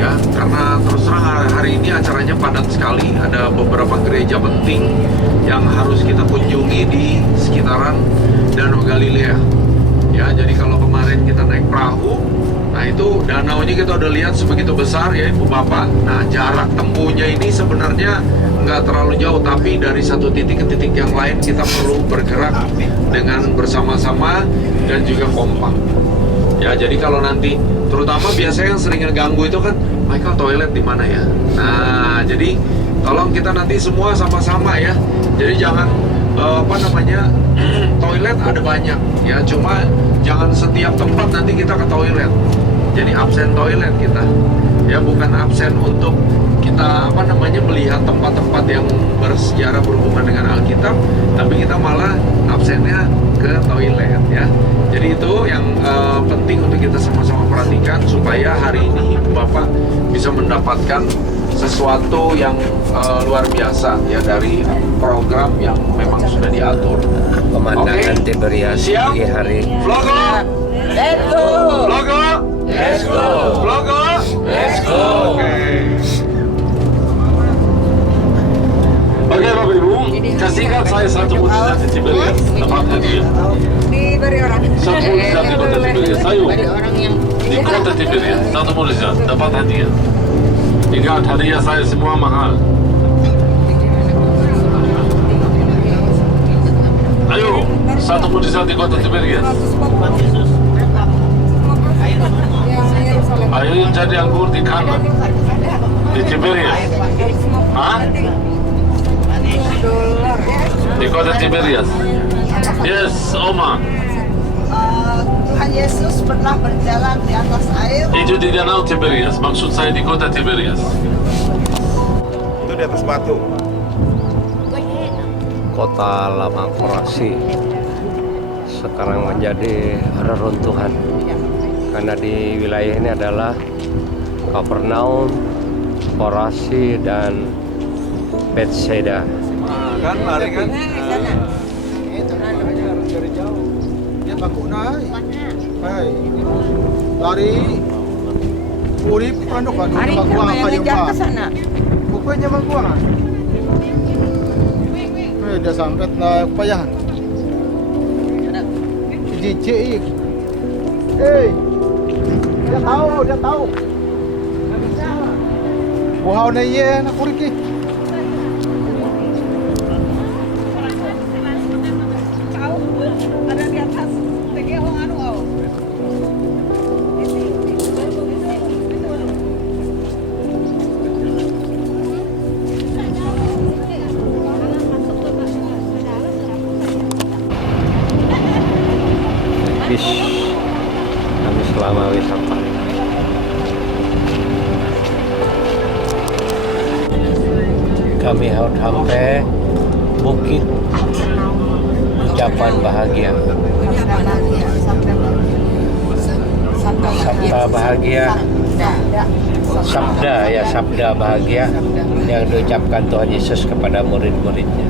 Ya, karena terus terang hari ini acaranya padat sekali. Ada beberapa gereja penting yang harus kita kunjungi di sekitaran Danau Galilea. Ya, jadi kalau kemarin kita naik perahu, nah itu danaunya kita udah lihat sebegitu besar ya Ibu Bapak. Nah, jarak tempuhnya ini sebenarnya nggak terlalu jauh, tapi dari satu titik ke titik yang lain kita perlu bergerak dengan bersama-sama dan juga kompak. Ya, jadi kalau nanti, terutama biasanya yang sering ngeganggu itu kan, Michael toilet di mana ya? Nah, jadi tolong kita nanti semua sama-sama ya. Jadi jangan toilet ada banyak ya, cuma jangan setiap tempat nanti kita ke toilet. Jadi absen toilet kita. Ya, bukan absen untuk kita melihat tempat-tempat yang bersejarah berhubungan dengan Alkitab, tapi kita malah absennya ke toilet ya. Jadi itu yang penting untuk kita sama-sama perhatikan supaya hari ini Bapak bisa mendapatkan sesuatu yang luar biasa ya dari program yang memang sudah diatur. Pemandangan Tiberias Siap? pagi hari. Vlogo, Let's go. vlogo, Let's go. vlogo, Let's go. Oke Bapak Ibu, kasihkan saya satu mujizat di Tiberias, dapat hadiah. Diberi orang. Satu mujizat di kota Tiberias, ayo. Di kota Tiberias, satu mujizat, dapat hadiah. Ingat, hadiah saya semua mahal. Ayo, satu mujizat di kota Tiberias. Ayo yang jadi anggur di kanan, di Tiberias. Hah? Di kota Tiberias. Yes, Oma. Tuhan Yesus pernah berjalan di atas air. Itu di Danau Tiberias, maksud saya di kota Tiberias. Itu di atas batu. Kota lama Korasi sekarang menjadi reruntuhan karena di wilayah ini adalah Kapernaum, Korasi, dan Bethsaida. Nah, kan lari kan? Dari jauh. Dia takut naik. Hai. Lari. Urip pandok kan. Hari ini ngejar ke sana. Pokoknya mah gua. Udah sampai na kepayahan. Jijik. Hei. Dia tahu. Enggak bisa. Buhau na ye na kuriki. Ada di atas. Tegehong anu kau. Bis kami selama wisata. Kami harus sampai Bukit Ucapan Bahagia. Sabda Bahagia. Sabda Bahagia yang diucapkan Tuhan Yesus kepada murid-muridnya.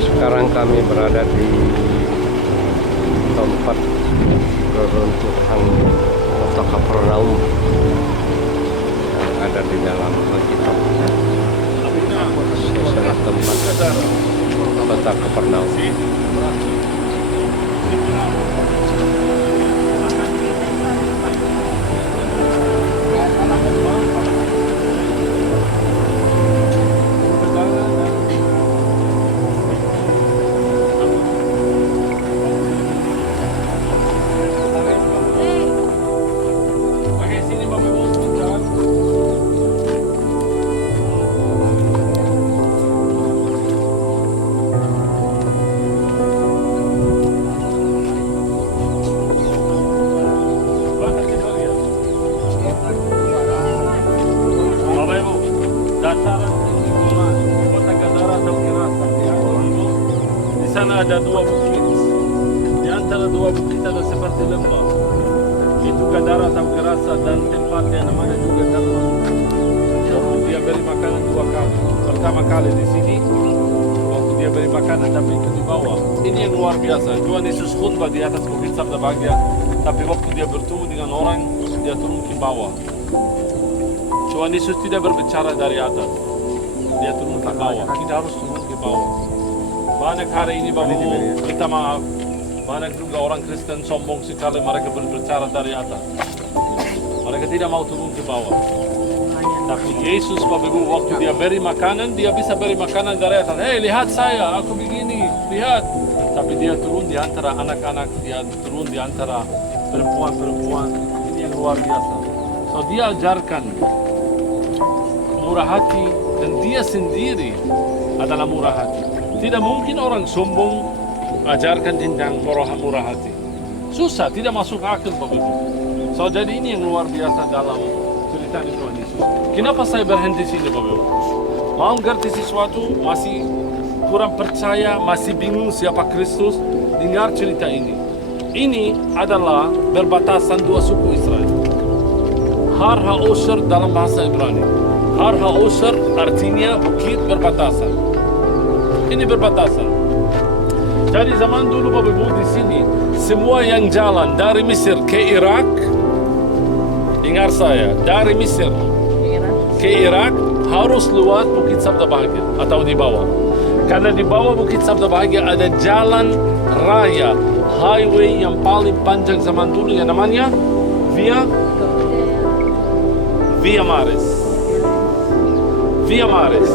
Sekarang kami berada di tempat reruntuhan kota Kapernaum yang ada di dalam Alkitab. Suasana tempat kota Kapernaum. Oke, sini Bapak Ibu, sebentar. Kota Tiberias. Bapak Ibu, dataran lingkungan kota Gadara dan Gerasa. Ya, Bapak Ibu. Di sana ada dua bukit. Di antara dua bukit ada seperti lembah. Itu Gadara atau Gerasa dan tempatnya namanya juga Dalman. dia beri makanan 2 kali. Pertama kali di sini, waktu dia beri makanan, tapi itu di bawah. Ini yang luar biasa. Tuhan Yesus khutbah di atas bukit sabda bahagia, tapi waktu dia bertemu dengan orang, dia turun ke bawah. Tuhan Yesus tidak berbicara dari atas, dia turun ke bawah. Kita harus turun ke bawah. Banyak hari ini Bapak Ibu, minta maaf, banyak juga orang Kristen sombong sekali, mereka berbicara dari atas. Mereka tidak mau turun ke bawah. Tapi Yesus Bapak Ibu, waktu dia beri makanan, dia bisa beri makanan dari atas. Hei, lihat saya, aku begini, lihat. Tapi dia turun di antara anak-anak, dia turun di antara perempuan-perempuan. Ini yang luar biasa. So dia ajarkan murah hati, dan dia sendiri adalah murah hati. Tidak mungkin orang sombong ajarkan tentang murah hati. Susah, tidak masuk akal Bapak Ibu. So jadi ini yang luar biasa dalam cerita Tuhan Yesus. Kenapa saya berhenti sini Bapak Ibu? Mau ngerti sesuatu, masih kurang percaya, masih bingung siapa Kristus, dengar cerita ini. Ini adalah berbatasan 2 suku Israel. Har HaOsher dalam bahasa Ibrani. Har HaOsher artinya bukit berbatasan. Ini berbatasan. Jadi zaman dulu Bapak Ibu di sini, semua yang jalan dari Mesir ke Irak, dengar saya, dari Mesir ke Irak harus lewat Bukit Sabda Bahagia atau di bawah. Karena di bawah Bukit Sabda Bahagia ada jalan raya, highway yang paling panjang zaman dulu yang namanya Via Maris. Via Maris.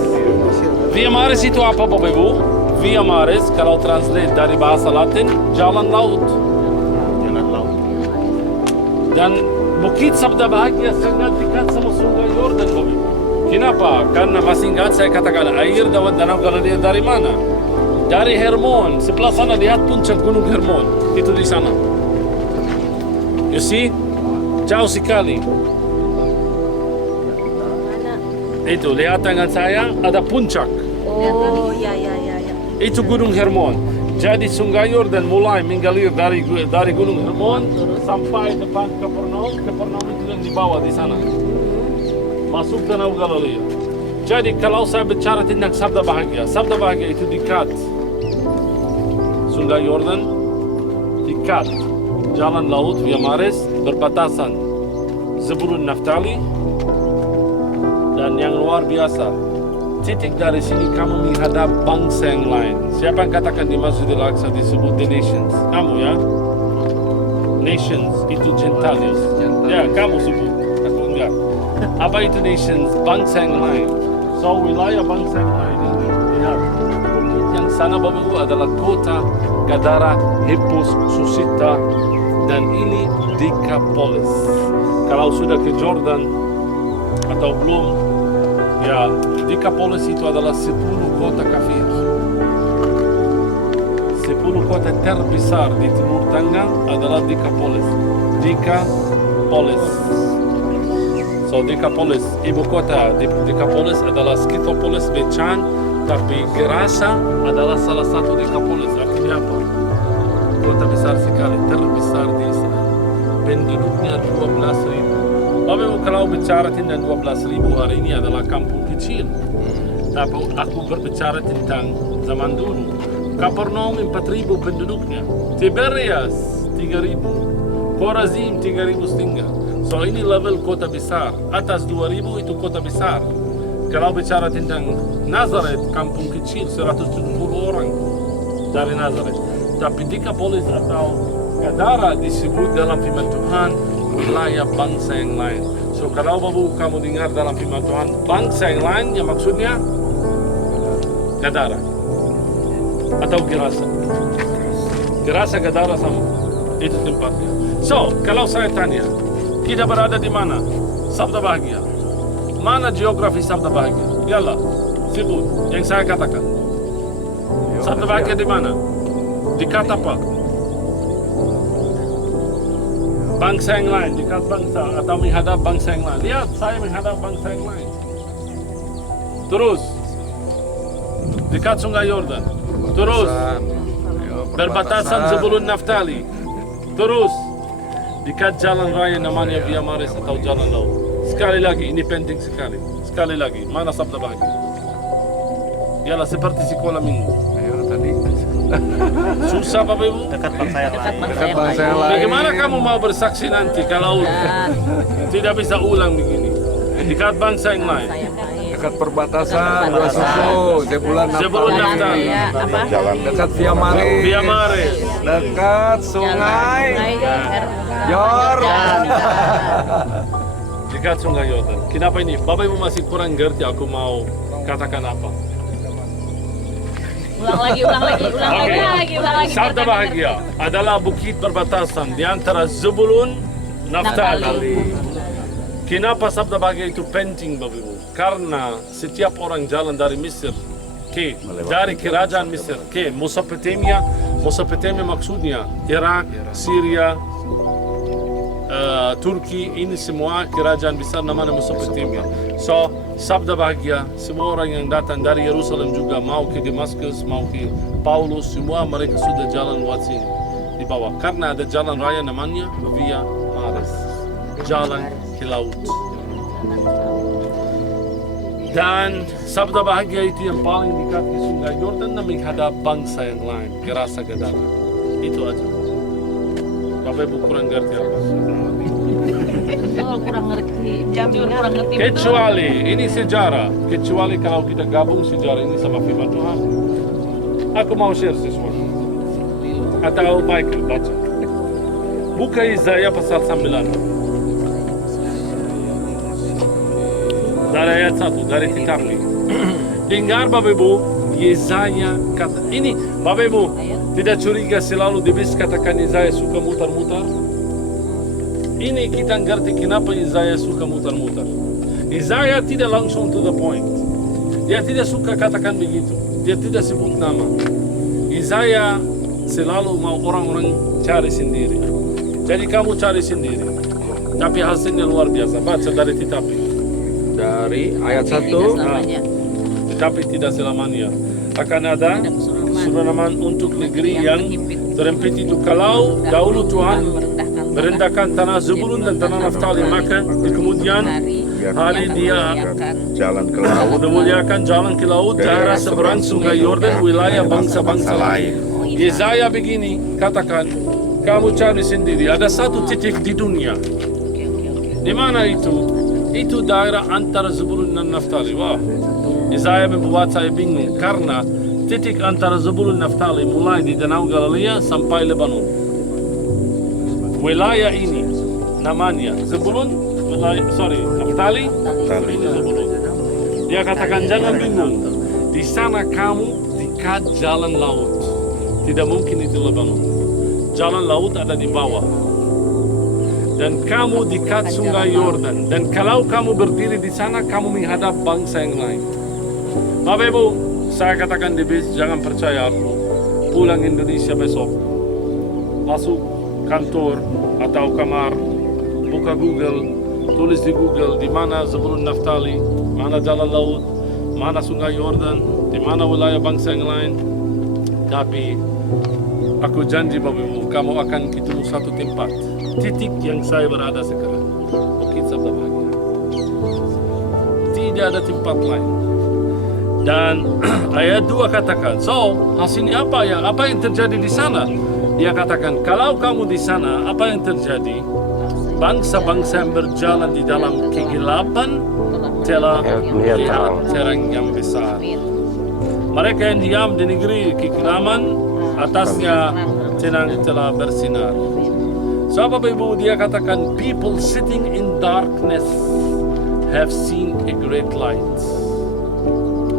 Via Maris itu apa Bapak Ibu? Via Maris kalau translate dari bahasa Latin, jalan laut. Jalan laut. Dan Bukit Sabda Bahagia sangat dekat sama Sungai Yordan Bapak Ibu. Kenapa? Karena masih ingat saya katakan air Danau Galilea dari mana? Dari Hermon. Sebelah sana lihat puncak Gunung Hermon. Itu di sana. You see? Jauh sekali. Itu lihat tangan saya ada puncak. Oh, ya. Itu Gunung Hermon. Jadi Sungai Yordan mulai mengalir dari Gunung Hermon sampai depan Kapernaum. Kapernaum itu yang di bawah di sana. Masuk Danau Galilea. Jadi kalau saya bicara tentang Sabda Bahagia itu dekat Sungai Yordan, dekat jalan laut Via Maris, berbatasan Zebulun Naftali, dan yang luar biasa, titik dari sini kamu menghadap bangsa yang lain. Siapa yang katakan di Masjidil Aqsa disebut the nations? Kamu ya? Nations itu Gentiles. Ya, kamu sebut. Aku enggak. Apa itu nations? Bangsa yang lain. So, wilayah bangsa yang lain ini. Lihat. Bukit yang sana Bapak Ibu adalah kota Gadara, Hippos, Susita, dan ini Decapolis. Kalau sudah ke Jordan atau belum, ya, Decapolis itu adalah 10 kota kafir. 10 kota terbesar di Timur Tengah adalah Decapolis. So Decapolis, ibu kota Decapolis adalah Skythopolis, Bechan, tapi Gerasa adalah salah satu Decapolis. Artinya apa? Kota besar sekali, terbesar di Israel. Penduduknya 12.000. Bapak Ibu, kalau bicara tentang 12.000 hari ini adalah kampung kecil. Tapi aku berbicara tentang zaman dulu. Kapernaum 4.000 penduduknya. Tiberias 3.000. Korazim 3.500. So ini level kota besar. Atas 2.000 itu kota besar. Kalau bicara tentang Nazaret, kampung kecil 170 orang dari Nazaret. Tapi Decapolis atau Gadara disebut dalam firman Tuhan wilayah bangsa yang lain. So kalau Bapak kamu dengar dalam firman Tuhan bangsa yang lain, yang maksudnya Gadara atau Gerasa. Gerasa Gadara sama. Itu tempatnya. So kalau saya tanya, kita berada di mana? Sabda Bahagia. Mana geografi Sabda Bahagia? Yalah, sebut yang saya katakan. Sabda Bahagia di mana? Dekat apa? Bangsa yang lain, dekat bangsa atau menghadap bangsa yang lain. Lihat, saya menghadap bangsa yang lain. Terus, dekat Sungai Yordan. Terus, berbatasan Zebulun Naftali. Terus, dekat jalan raya namanya Via Maris atau jalan laut. Sekali lagi, ini penting sekali. Sekali lagi, mana sabda bahagia? Ialah seperti sekolah minggu. Ayo tadi. Susah Bapak Ibu. Dekat bangsa yang lain. Bagaimana kamu mau bersaksi nanti kalau tidak bisa ulang begini? Dekat bangsa yang lain. Dekat perbatasan, dua suku, Zebulun Naftali. Dekat Via Maris. Via Maris. Dekat sungai Yordan. Dekat sungai Yordan. Kenapa ini? Bapak Ibu masih kurang ngerti aku mau katakan apa. Ulang lagi. Sabda bahagia adalah bukit perbatasan di antara Zebulun, Naftali. Kenapa sabda bahagia itu penting Bapak Ibu? Karena setiap orang jalan dari Mesir dari kerajaan Mesir ke Mesopotamia maksudnya Irak, Syria, Turki, ini semua kerajaan besar namanya Mesopotamia. So, sabda bahagia, semua orang yang datang dari Yerusalem juga mau ke Damaskus, mau ke Paulus, semua mereka sudah jalan lewat sini di bawah. Karena ada jalan raya namanya Via Maris, jalan ke laut. Dan sabda bahagia itu yang paling dekat ke sungai Yordan dan menghadap bangsa yang lain, ke rasa Gadara. Itu aja. Bapak Ibu kurang ngerti apa? Kurang ngerti. Kecuali ini sejarah, kecuali kalau kita gabung sejarah ini sama firman Tuhan. Aku mau share sesuatu. Atau Michael baca. Buka Yesaya pasal 9. Dari ayat 1, dari tetapi. Dengar Bapak Ibu, Yesaya kata ini, Bapak Ibu, tidak curiga selalu dibis katakan Yesaya suka mutar-mutar. Ini kita ngerti kenapa Yesaya suka mutar-mutar. Yesaya tidak langsung to the point. Dia tidak suka katakan begitu. Dia tidak sebut nama. Yesaya selalu mau orang-orang cari sendiri. Jadi kamu cari sendiri. Tapi hasilnya luar biasa. Baca dari tetapi. Dari ayat 1. Tetapi tidak selamanya. Akan ada suranaman untuk negeri yang terempit itu. Kalau dahulu Tuhan merendahkan tanah Zebulun dan tanah Naftali, maka di kemudian hari dia Jalan ke laut. memuliakan jalan ke laut ke arah seberang sungai Yordan, wilayah bangsa-bangsa lain. Yesaya begini katakan, kamu cari sendiri. Ada satu titik di dunia. Di mana itu? Itu daerah antara Zebulun dan Naftali. Wah, Yesaya membuat saya bingung karena titik antara Zebulun dan Naftali mulai di Danau Galilea sampai Lebanon. Wilayah ini namanya Zebulun, Naftali. Ini Zebulun. Dia katakan jangan bingung. Di sana kamu dekat jalan laut. Tidak mungkin itu Lebanon. Jalan laut ada di bawah. Dan kamu dekat sungai Yordan. Dan kalau kamu berdiri di sana, kamu menghadap bangsa yang lain. Bapak Ibu, saya katakan di bis, jangan percaya aku. Pulang Indonesia besok, masuk kantor atau kamar, buka Google, tulis di Google di mana Zebulun Naftali, mana jalan laut, mana sungai Yordan, di mana wilayah bangsa yang lain. Tapi aku janji Bapak Ibu, kamu akan ketemu satu tempat. Titik yang saya berada sekarang, Bukit Sabda Bahagia. Tidak ada tempat lain. Dan ayat 2 katakan, so hasilnya apa ya? Apa yang terjadi di sana? Dia katakan, kalau kamu di sana, apa yang terjadi? Bangsa-bangsa yang berjalan di dalam kegelapan telah melihat terang yang besar. Mereka yang diam di negeri kegelapan, atasnya terang telah bersinar. So, Bapak Ibu, dia katakan, people sitting in darkness have seen a great light.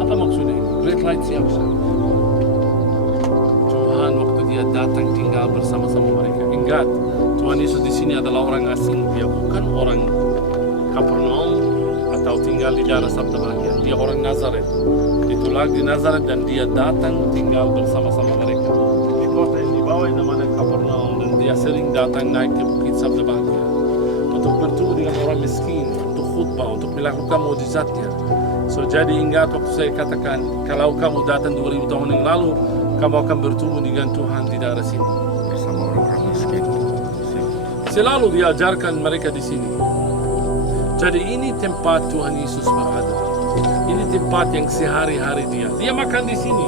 Apa maksudnya? Great light siapa? Tuhan waktu dia datang tinggal bersama-sama mereka. Ingat, Tuhan Yesus di sini adalah orang asing. Dia bukan orang Kapernaum atau tinggal di daerah Sabda Bahagia. Dia orang Nazaret. Itulah di Nazaret dan dia datang tinggal bersama-sama mereka. Di kota yang dibawa yang namanya Kapernaum. Dia sering datang naik ke Bukit Sabda Bahagia untuk bertemu dengan orang miskin, untuk khutbah, untuk melakukan mukjizatnya. So jadi ingat waktu saya katakan, kalau kamu datang 2000 tahun yang lalu, kamu akan bertemu dengan Tuhan di daerah sini bersama orang-orang miskin. Selalu diajarkan mereka di sini. Jadi ini tempat Tuhan Yesus berada. Ini tempat yang sehari-hari dia makan di sini.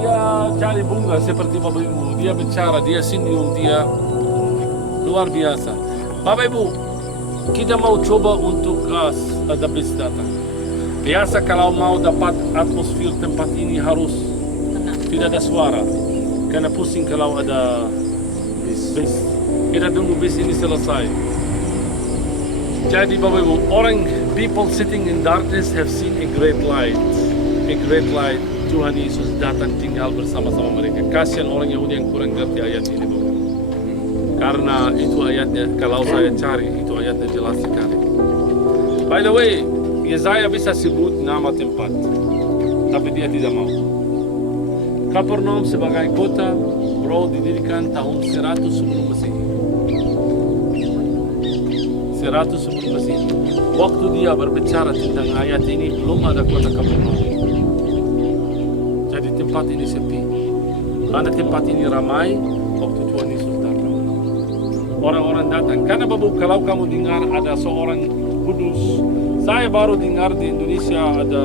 Dia cari bunga seperti Bapak Ibu. Dia bicara, dia senyum, dia luar biasa. Bapak Ibu, kita mau coba untuk ada bis datang. Biasa kalau mau dapat atmosfer tempat ini harus tidak ada suara. Karena pusing kalau ada bis. Kita tunggu bis ini selesai. Jadi Bapak Ibu, people sitting in darkness have seen a great light. A great light. Tuhan Yesus datang tinggal bersama-sama mereka. Kasihan orang Yahudi yang kurang ngerti ayat ini Bapak. Karena itu ayatnya, kalau saya cari, itu ayatnya jelas sekali. By the way, Yesaya bisa sebut nama tempat, tapi dia tidak mau. Kapernaum sebagai kota, didirikan tahun 100 sebelum Masehi. 100 sebelum Masehi. Waktu dia berbicara tentang ayat ini, belum ada kota Kapernaum. Jadi tempat ini sepi. Karena tempat ini ramai waktu Tuhan Yesus datang. Orang-orang datang. Karena Bapak, kalau kamu dengar ada seorang kudus, saya baru dengar di Indonesia ada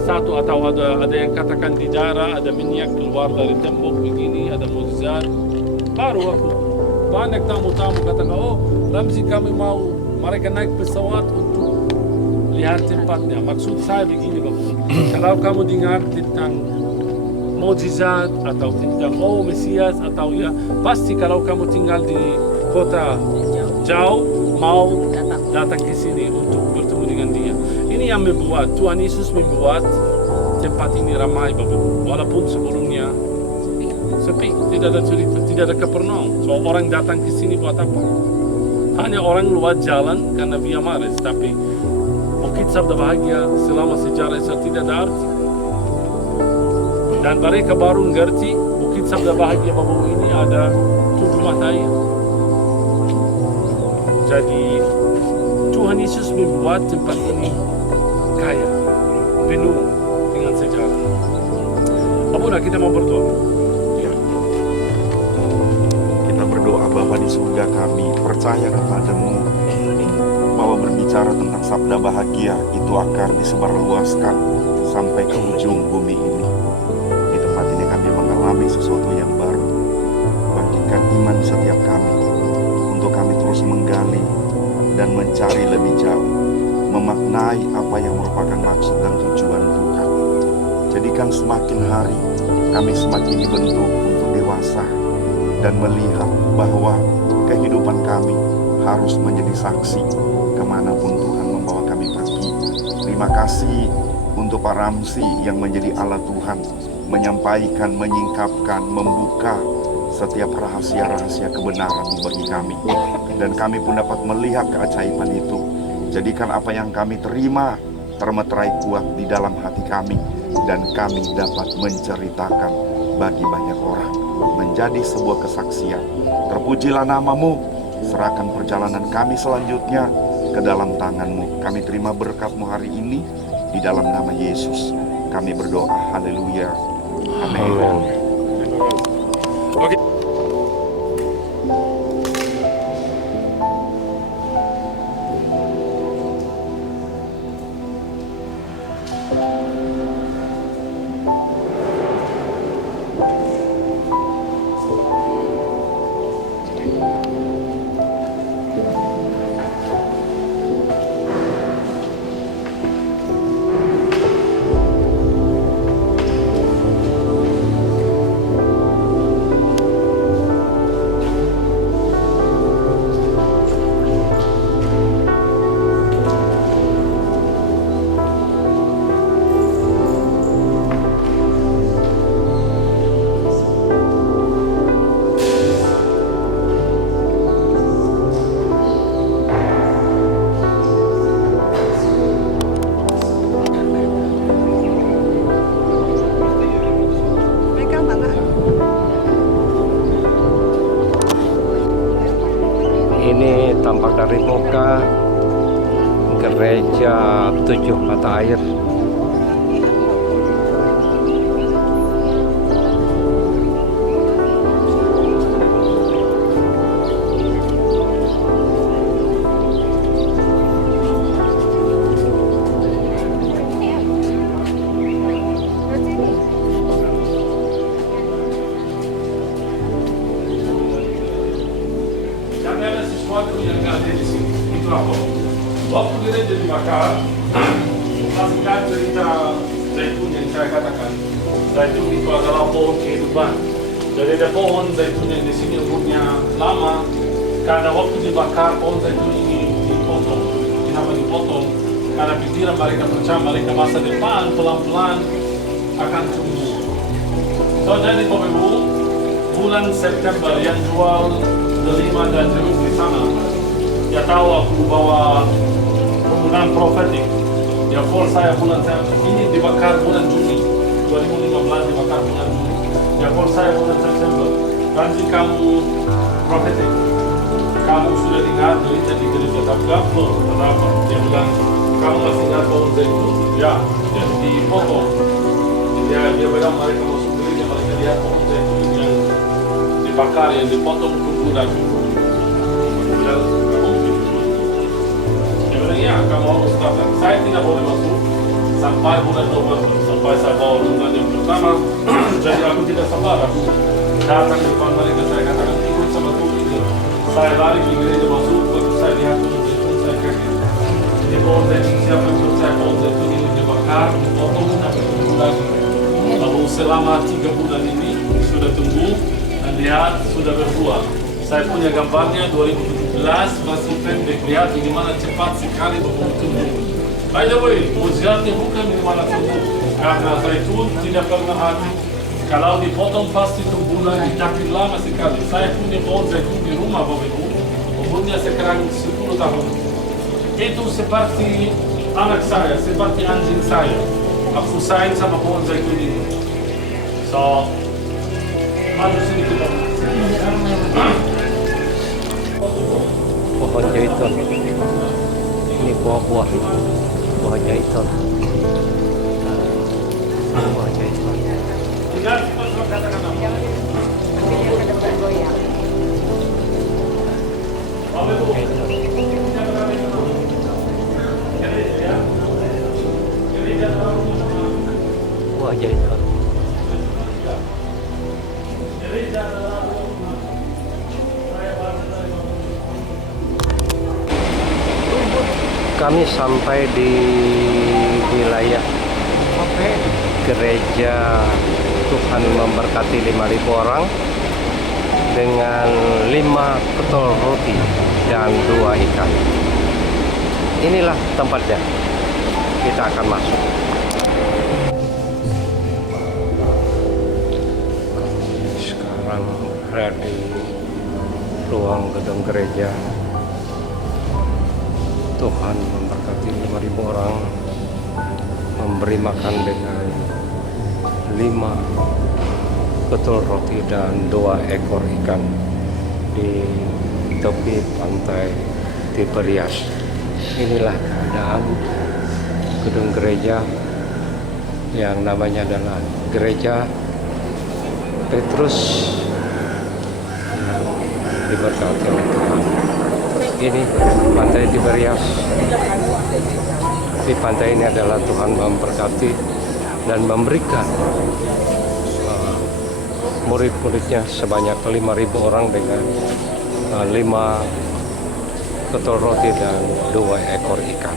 satu atau ada yang katakan di daerah ada minyak keluar dari tembok begini, ada mukjizat. Baru aku banyak tamu-tamu katakan, oh Ramzi kami mau mereka naik pesawat untuk lihat tempatnya. Maksud saya begini Bapak, kalau kamu dengar tentang mukjizat atau tentang Mesias atau ya, pasti kalau kamu tinggal di kota jauh mau datang ke sini untuk bertemu dengan dia. Ini yang membuat Tuhan Yesus membuat tempat ini ramai Bapak, walaupun sebelumnya sepi, tidak ada cerita, tidak ada Kapernaum. So orang datang ke sini buat apa? Hanya orang lewat jalan karena Via Maris, tapi Bukit Sabda Bahagia selama sejarah Israel tidak ada arti. Dan mereka baru ngerti Bukit Sabda Bahagia Bapak ini ada 7 mata air. Jadi Tuhan Yesus membuat tempat ini kaya, penuh dengan sejarah. Abuna, kita mau berdoa. Ya. Kita berdoa Bapa di surga, kami percaya kepadamu bahwa berbicara tentang sabda bahagia itu akan disebarluaskan sampai ke ujung bumi ini. Di tempat ini kami mengalami sesuatu yang baru. Bangkitkan iman setiap kami untuk kami terus menggali dan mencari lebih jauh, memaknai apa yang merupakan maksud dan tujuan Tuhan. Jadikan semakin hari kami semakin dibentuk untuk dewasa dan melihat bahwa kehidupan kami harus menjadi saksi kemanapun Tuhan membawa kami pergi. Terima kasih untuk Pak Ramzi yang menjadi alat Tuhan, menyampaikan, menyingkapkan, membuka setiap rahasia-rahasia kebenaran bagi kami. Dan kami pun dapat melihat keajaiban itu. Jadikan apa yang kami terima termeterai kuat di dalam hati kami, dan kami dapat menceritakan bagi banyak orang, menjadi sebuah kesaksian. Terpujilah namamu, serahkan perjalanan kami selanjutnya ke dalam tanganmu. Kami terima berkat-Mu hari ini, di dalam nama Yesus kami berdoa, haleluya, amin. Oke. Ini tampak dari muka gereja 7 mata air. cerita zaitun yang saya katakan. Zaitun itu adalah pohon kehidupan. Jadi ada pohon zaitun yang di sini umurnya lama. Karena waktu dibakar pohon zaitun ini dipotong. Kenapa dipotong? Karena pikiran mereka percaya mereka masa depan pelan-pelan akan tumbuh. So jadi Bapak Ibu, bulan September yang jual delima dan jeruk di sana, dia tahu aku bawa penggunaan profetik. Ya for saya bulan ini dibakar bulan Juni 2015 dibakar bulan Juni. Ya for saya bulan September. Nanti kamu profetik, kamu sudah dengar berita di gereja Tabgapel, kenapa? Dia bilang kamu masih ingat pohon zaitun? Ya, jadi dipotong. Dia bilang mereka masuk gereja, mereka lihat pohon zaitun yang dibakar, yang dipotong tumbuh dan bilang ya kamu harus datang. Saya tidak boleh masuk sampai bulan November, sampai saya bawa renungan yang pertama. Jadi aku tidak sabar, aku datang di depan mereka, saya katakan ikut sama Tuhan ini. Saya lari ke gereja masuk, waktu saya lihat pohon zaitun, saya kaget. Ini pohon zaitun siapa yang percaya pohon zaitun ini dibakar, dipotong sampai tumbuh lagi. Lalu selama 3 bulan ini sudah tumbuh dan lihat sudah berbuah. Saya punya gambarnya 2017 masih pendek, lihat bagaimana cepat sekali tumbuh. By the way, mujizatnya bukan bagaimana tumbuh, karena zaitun tidak pernah mati. Kalau dipotong pasti tumbuh lagi, tapi lama sekali. Saya punya pohon zaitun di rumah Bapak Ibu, umurnya sekarang 10 tahun. Itu seperti anak saya, seperti anjing saya. Aku sayang sama pohon zaitun ini. So, maju sini kita. Pohon zaitun. Ini buah-buah. Buah zaitun. Buah zaitun. Tinggal kita katakan apa? Buah zaitun. Kami sampai di wilayah gereja Tuhan Memberkati 5.000 orang dengan 5 ketol roti dan 2 ikan. Inilah tempatnya. Kita akan masuk. Sekarang berada di ruang gedung gereja Tuhan Memberkati 5.000 orang, memberi makan dengan 5 ketol roti dan 2 ekor ikan di tepi pantai Tiberias. Inilah keadaan gedung gereja yang namanya adalah Gereja Petrus yang diberkati oleh Tuhan. Ini pantai Tiberias. Di pantai ini adalah Tuhan memberkati dan memberikan murid-muridnya sebanyak 5.000 orang dengan 5 ketol roti dan 2 ekor ikan.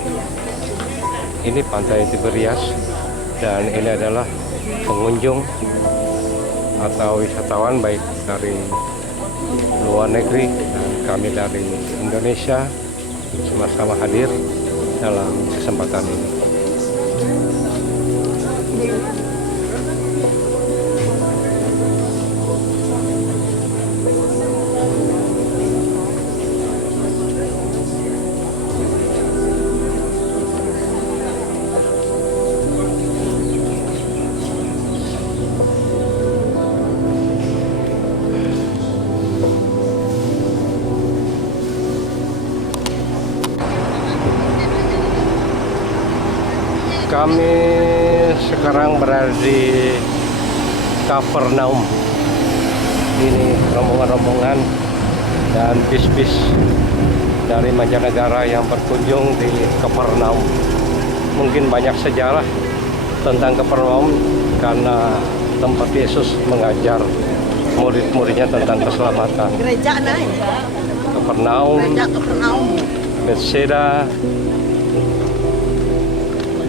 Ini pantai Tiberias dan ini adalah pengunjung atau wisatawan baik dari luar negeri dan kami dari Indonesia sama-sama hadir dalam kesempatan ini. Kami sekarang berada di Kapernaum. Ini rombongan-rombongan dan bis-bis dari mancanegara yang berkunjung di Kapernaum. Mungkin banyak sejarah tentang Kapernaum karena tempat Yesus mengajar murid-muridnya tentang keselamatan. Gereja naik. Kapernaum, Gereja Kapernaum. Bethsaida,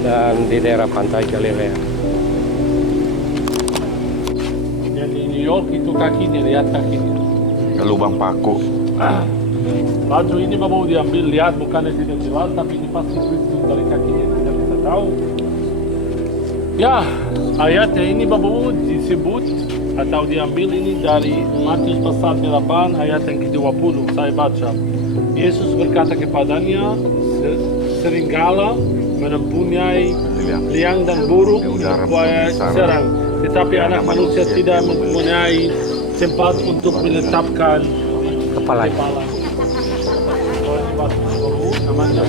dan di daerah pantai Galilea. Yang di New York itu kakinya, lihat kakinya. Lubang paku. Baju ini mau diambil, lihat bukannya tidak jelas, tapi ini pasti Kristus dari kakinya, tidak kita tahu. Ya, ayatnya ini Bapak disebut atau diambil ini dari Matius pasal 8 ayat yang ke-20. Saya baca. Yesus berkata kepadanya, serigala mempunyai liang dan burung supaya serang, tetapi anak manusia tidak mempunyai tempat untuk meletakkan Kepala. Namanya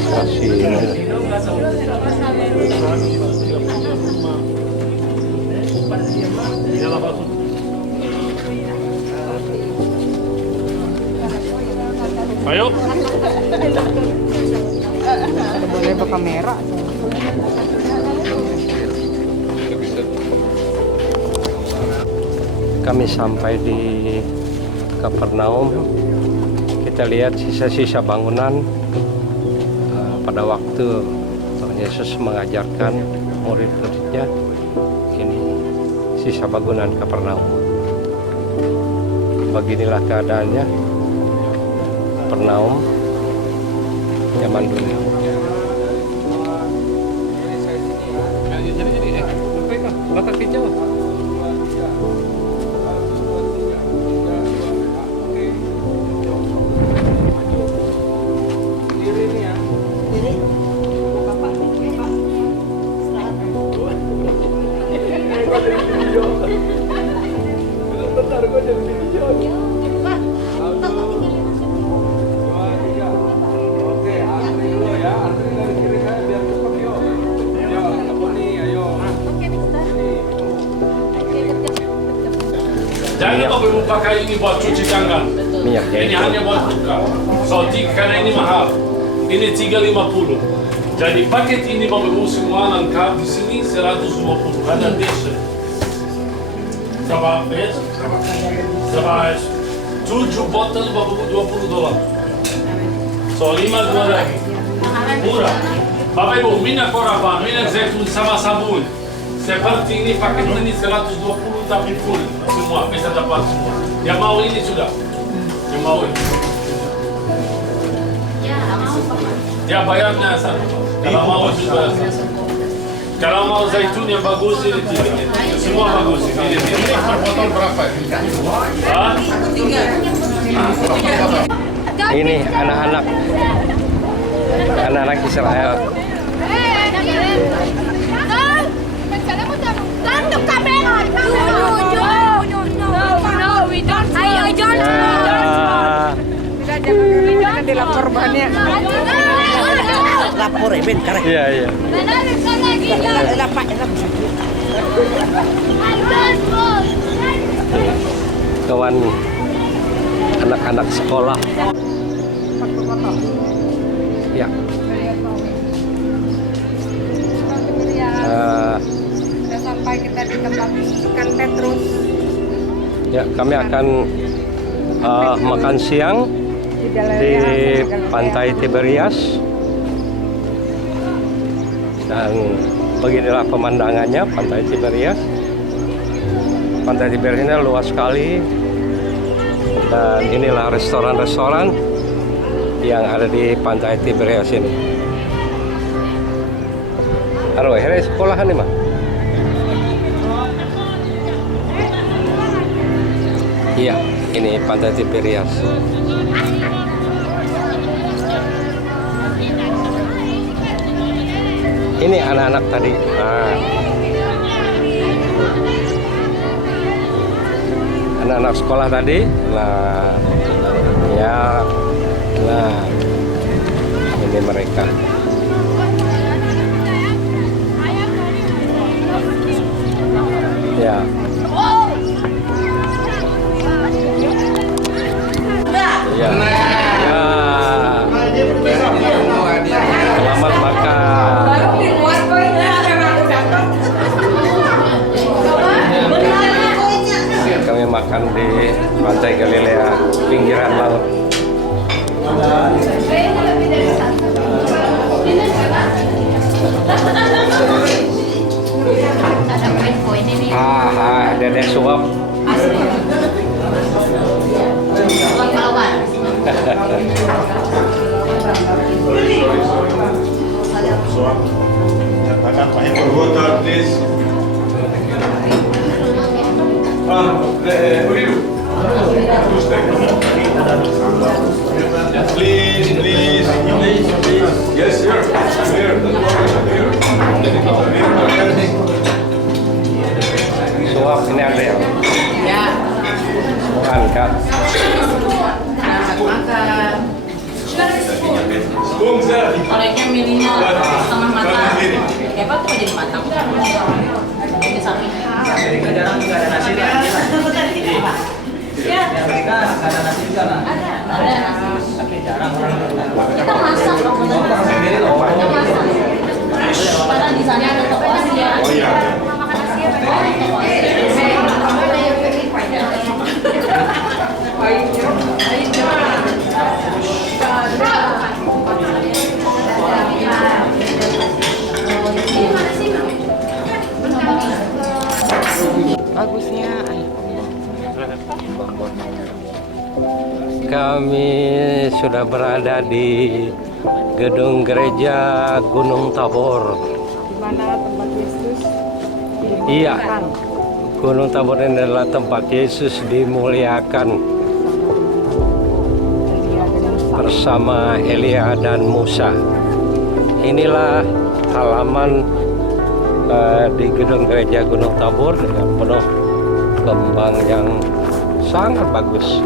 ayo. Boleh bawa kamera. Kami sampai di Kapernaum. Kita lihat sisa-sisa bangunan pada waktu Tuhan Yesus mengajarkan murid-muridnya. Ini sisa bangunan Kapernaum. Beginilah keadaannya Kapernaum zaman dulu. Batak hijau. Jangan kau pakai ini buat cuci tangan. Minyak Ini hanya buat buka. Karena ini mahal. Ini 350. Jadi paket ini Bapak Ibu semua lengkap di sini 150. Ada dish. Sama bes. Sama 7 botol Bapak Ibu $20. So 5 dua lagi. Murah. Bapak Ibu minyak korban, minyak zaitun sama sabun. Seperti ini paket ini 120 tapi full semua bisa dapat semua. Yang mau ini sudah. Yang mau ini. Ya bayarnya satu. Kalau mau juga. Kalau mau zaitun yang bagus ini semua bagus. Ini per botol berapa? Ini anak-anak Israel. Dilapor banyak. Lapor Ben karek. Iya. Kawan anak-anak sekolah. Ya. Sudah sampai kita di tempat ikan Petrus. Ya, kami akan makan siang di Pantai Tiberias. Dan beginilah pemandangannya Pantai Tiberias. Pantai Tiberias ini luas sekali. Dan inilah restoran-restoran yang ada di Pantai Tiberias ini. Aduh, ini sekolahan nih, Mak. Iya, ini Pantai Tiberias. Ini anak-anak tadi. Anak-anak sekolah tadi. Nah, ya, nah, ini mereka. Ya. Ya. Selamat makan. Kami makan di Pantai Galilea, pinggiran laut. info ini nih. Dede suap. Asli. Suap lawan. Katakan Pak Eko water, please. Please, please. Yes, sir. Here. Suap ini ada ya? Ya. Angkat. Makan. Spoon, sir. Orangnya minimal setengah matang. Hebat kok jadi matang. Ini sapi. Jarang juga ada nasi lah. Ya. Kita ada nasi juga lah. Ada. Tapi jarang orang. Kita masak kok bener. Sendiri loh. Kita masak. Karena di sana ada toko Asia. Oh iya. Makan Asia. Toko Bagusnya. Kami sudah berada di gedung gereja Gunung Tabor. Di mana tempat Yesus Iya, Gunung Tabor ini adalah tempat Yesus dimuliakan bersama Elia dan Musa. Inilah halaman di gedung gereja Gunung Tabor dengan penuh kembang yang sangat bagus.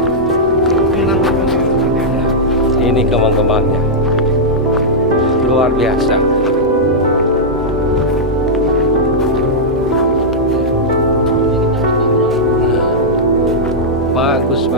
Ini kembang-kembangnya luar biasa. Bagus.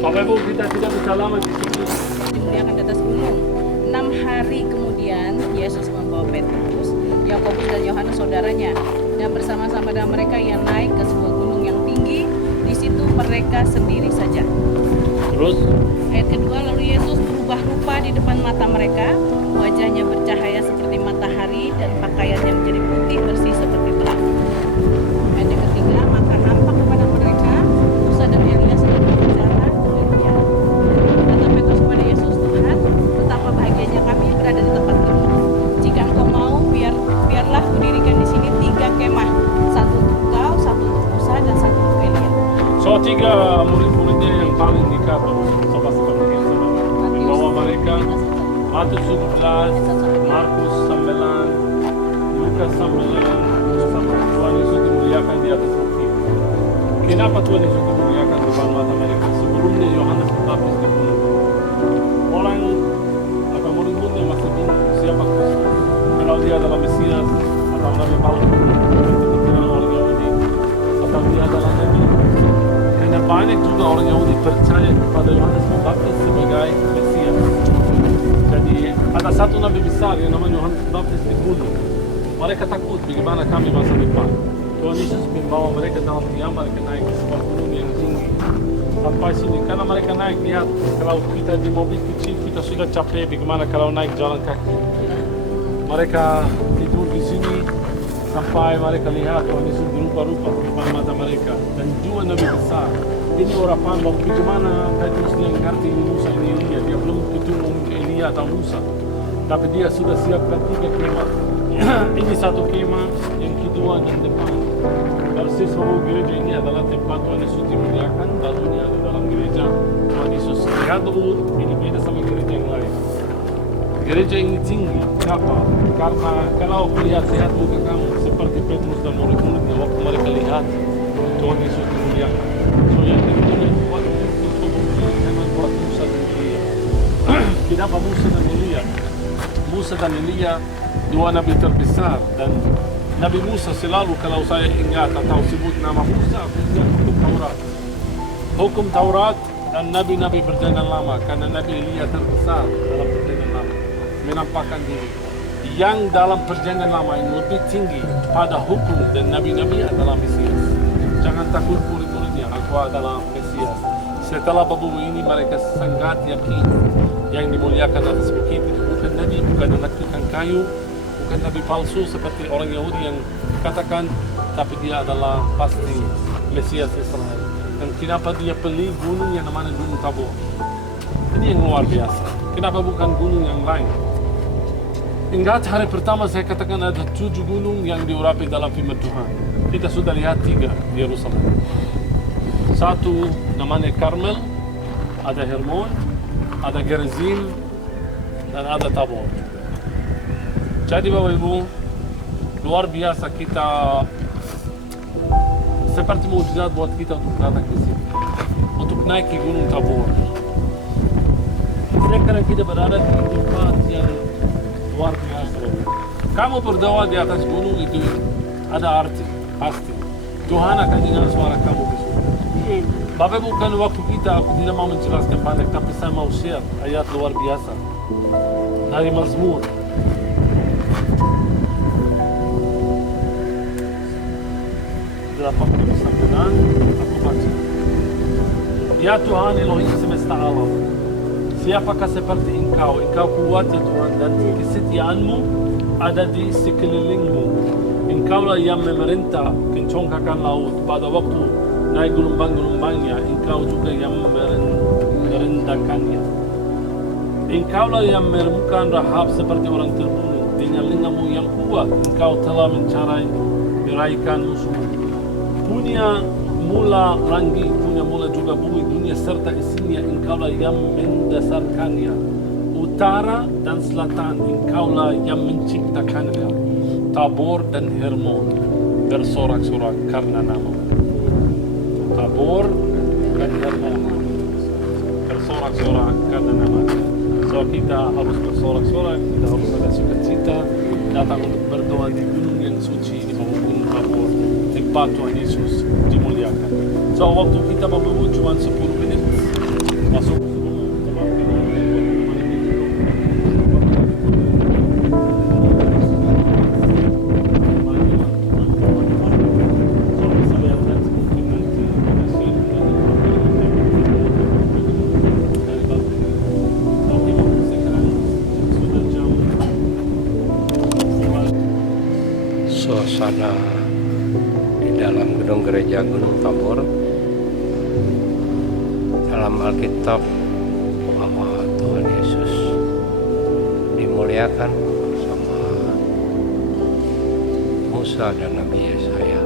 Bapak Ibu, kita tidak bisa lama di sini. dimuliakan di atas gunung. 6 hari kemudian Yesus membawa Petrus, Yakobus dan Yohanes saudaranya, dan bersama-sama dengan mereka yang naik ke sebuah gunung yang tinggi. Di situ mereka sendiri saja. Terus? Ayat kedua, lalu Yesus berubah rupa di depan mata mereka, wajahnya bercahaya seperti matahari dan pakaiannya menjadi putih bersih seperti terang. Ayat yang ketiga, maka nampak kepada mereka Musa dan Elia sedang berbicara dengan dia. Kata Petrus kepada Yesus, Tuhan, betapa bahagianya kami berada di tempat ini. Jika engkau mau, biarlah kudirikan di sini 3 kemah, satu untuk engkau, satu untuk Musa, dan satu untuk Elia. So 3 murid-muridnya yang paling dekat sama seperti yang sama. Membawa mereka Matius 17, Markus 9, Lukas 9, sama Tuhan Yesus dimuliakan di atas bukti. Kenapa Tuhan Yesus dimuliakan di depan mata mereka? Sebelumnya Yohanes Pembaptis dibunuh. Orang atau murid-muridnya masih bingung siapa Kristus. Kalau dia adalah Mesias atau Nabi palsu, dengan orang Yahudi, atau dia adalah Nabi. Karena banyak juga orang Yahudi percaya kepada Yohanes Pembaptis sebagai Mesias. Jadi ada satu nabi besar yang namanya Yohanes Pembaptis dibunuh. Mereka takut bagaimana kami masa depan. Tuhan Yesus membawa mereka dalam diam, mereka naik ke sebuah gunung yang tinggi. Sampai sini, karena mereka naik, lihat kalau kita di mobil kecil kita sudah capek, bagaimana kalau naik jalan kaki. Mereka tidur di sini sampai mereka lihat Tuhan Yesus berubah-ubah di depan mata mereka. Dan dua nabi besar. Ini orang paham bahwa bagaimana Petrus yang ngerti Musa ini Elia. Dia belum ketemu Elia atau Musa. Tapi dia sudah siapkan 3 kemah. Ini satu kemah, yang kedua dan depan. Persis bahwa gereja ini adalah tempat Tuhan Yesus dimuliakan. Lalunya ada dalam gereja Tuhan Yesus. Lihat dulu, ini beda sama gereja yang lain. Gereja ini tinggi. Kenapa? Karena kalau lihat muka kamu seperti Petrus dan murid-muridnya waktu mereka lihat Tuhan Yesus dimuliakan. So yang kedua buat untuk membeli, jangan buat Musa dan Elia. Kenapa Musa dan Elia? Musa dan Elia dua nabi terbesar, dan Nabi Musa selalu kalau saya ingat atau sebut nama Musa, aku ingat hukum Taurat. Hukum Taurat dan nabi-nabi perjanjian lama, karena Nabi Elia terbesar dalam perjanjian lama, menampakkan diri. Yang dalam perjanjian lama yang lebih tinggi pada hukum dan nabi-nabi adalah Mesias. Jangan takut murid-muridnya, aku adalah Mesias. Setelah babu ini mereka sangat yakin yang dimuliakan atas bukit itu bukan nabi, bukan anak tukang kayu, bukan nabi palsu seperti orang Yahudi yang katakan, tapi dia adalah pasti Mesias Israel. Dan kenapa dia pilih gunung yang namanya Gunung Tabor? Ini yang luar biasa. Kenapa bukan gunung yang lain? Ingat hari pertama saya katakan ada 7 gunung yang diurapi dalam firman Tuhan. Kita sudah lihat 3 di Yerusalem. Satu namanya Karmel, ada Hermon, ada Gerizim, dan ada Tabor. Jadi Bapak Ibu, luar biasa kita seperti mukjizat buat kita untuk datang ke sini, untuk naik ke Gunung Tabor. Sekarang kita berada di tempat yang luar biasa. Kamu berdoa di atas gunung itu ada arti, pasti. Tuhan akan dengar suara kamu besok. Bapak bukan waktu kita, aku tidak mau menjelaskan banyak, tapi saya mau share ayat luar biasa dari Mazmur. Aku baca. Ya Tuhan Elohim semesta alam, siapakah seperti Engkau? Engkau kuat ya Tuhan, dan kesetiaanmu ada di sekelilingmu. Engkaulah yang memerintah kencangkan laut pada waktu naik gelombang-gelombangnya. Engkau juga yang merendahkannya. Engkaulah yang meremukkan Rahab seperti orang terbunuh. Dengan lenganmu yang kuat, Engkau telah meraikan musuhmu. Punya mula langit, punya mula juga bumi, dunia serta isinya, Engkaulah yang mendasarkannya. Utara dan selatan, Engkaulah yang menciptakannya. Tabor dan Hermon bersorak-sorak karena nama. Tabor dan Hermon bersorak-sorak karena nama. So kita harus bersorak-sorak, kita harus ada sukacita, datang untuk berdoa di gunung yang suci di bawah Gunung Tabor. Tempat Tuhan Yesus dimuliakan. So waktu kita membawa cuma 10 menit masuk suasana di dalam gedung gereja Gunung Tabor. Dalam Alkitab bahwa Tuhan Yesus dimuliakan sama Musa dan Nabi Yesaya.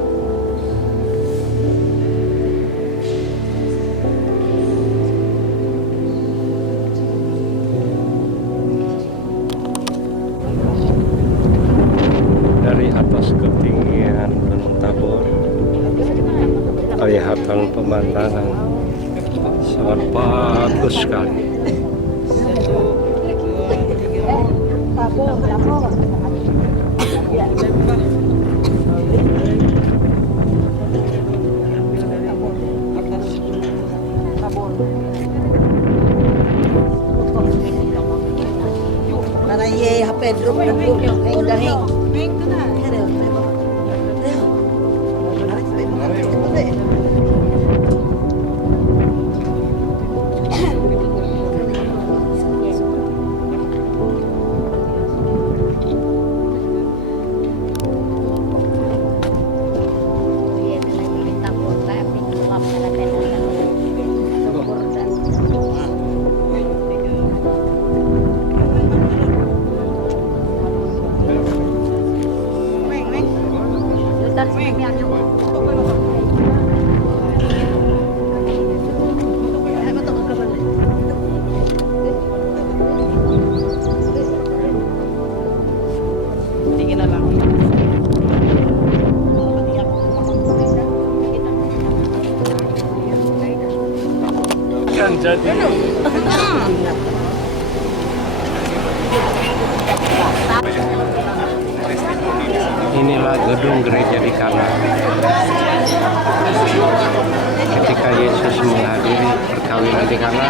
Dari atas ketinggian Gunung Tabor, kelihatan pemandangan sangat bagus sekali. Mana ye HP drop heng. jadi. Inilah gedung gereja di Kana. Ketika Yesus menghadiri perkawinan di Kana,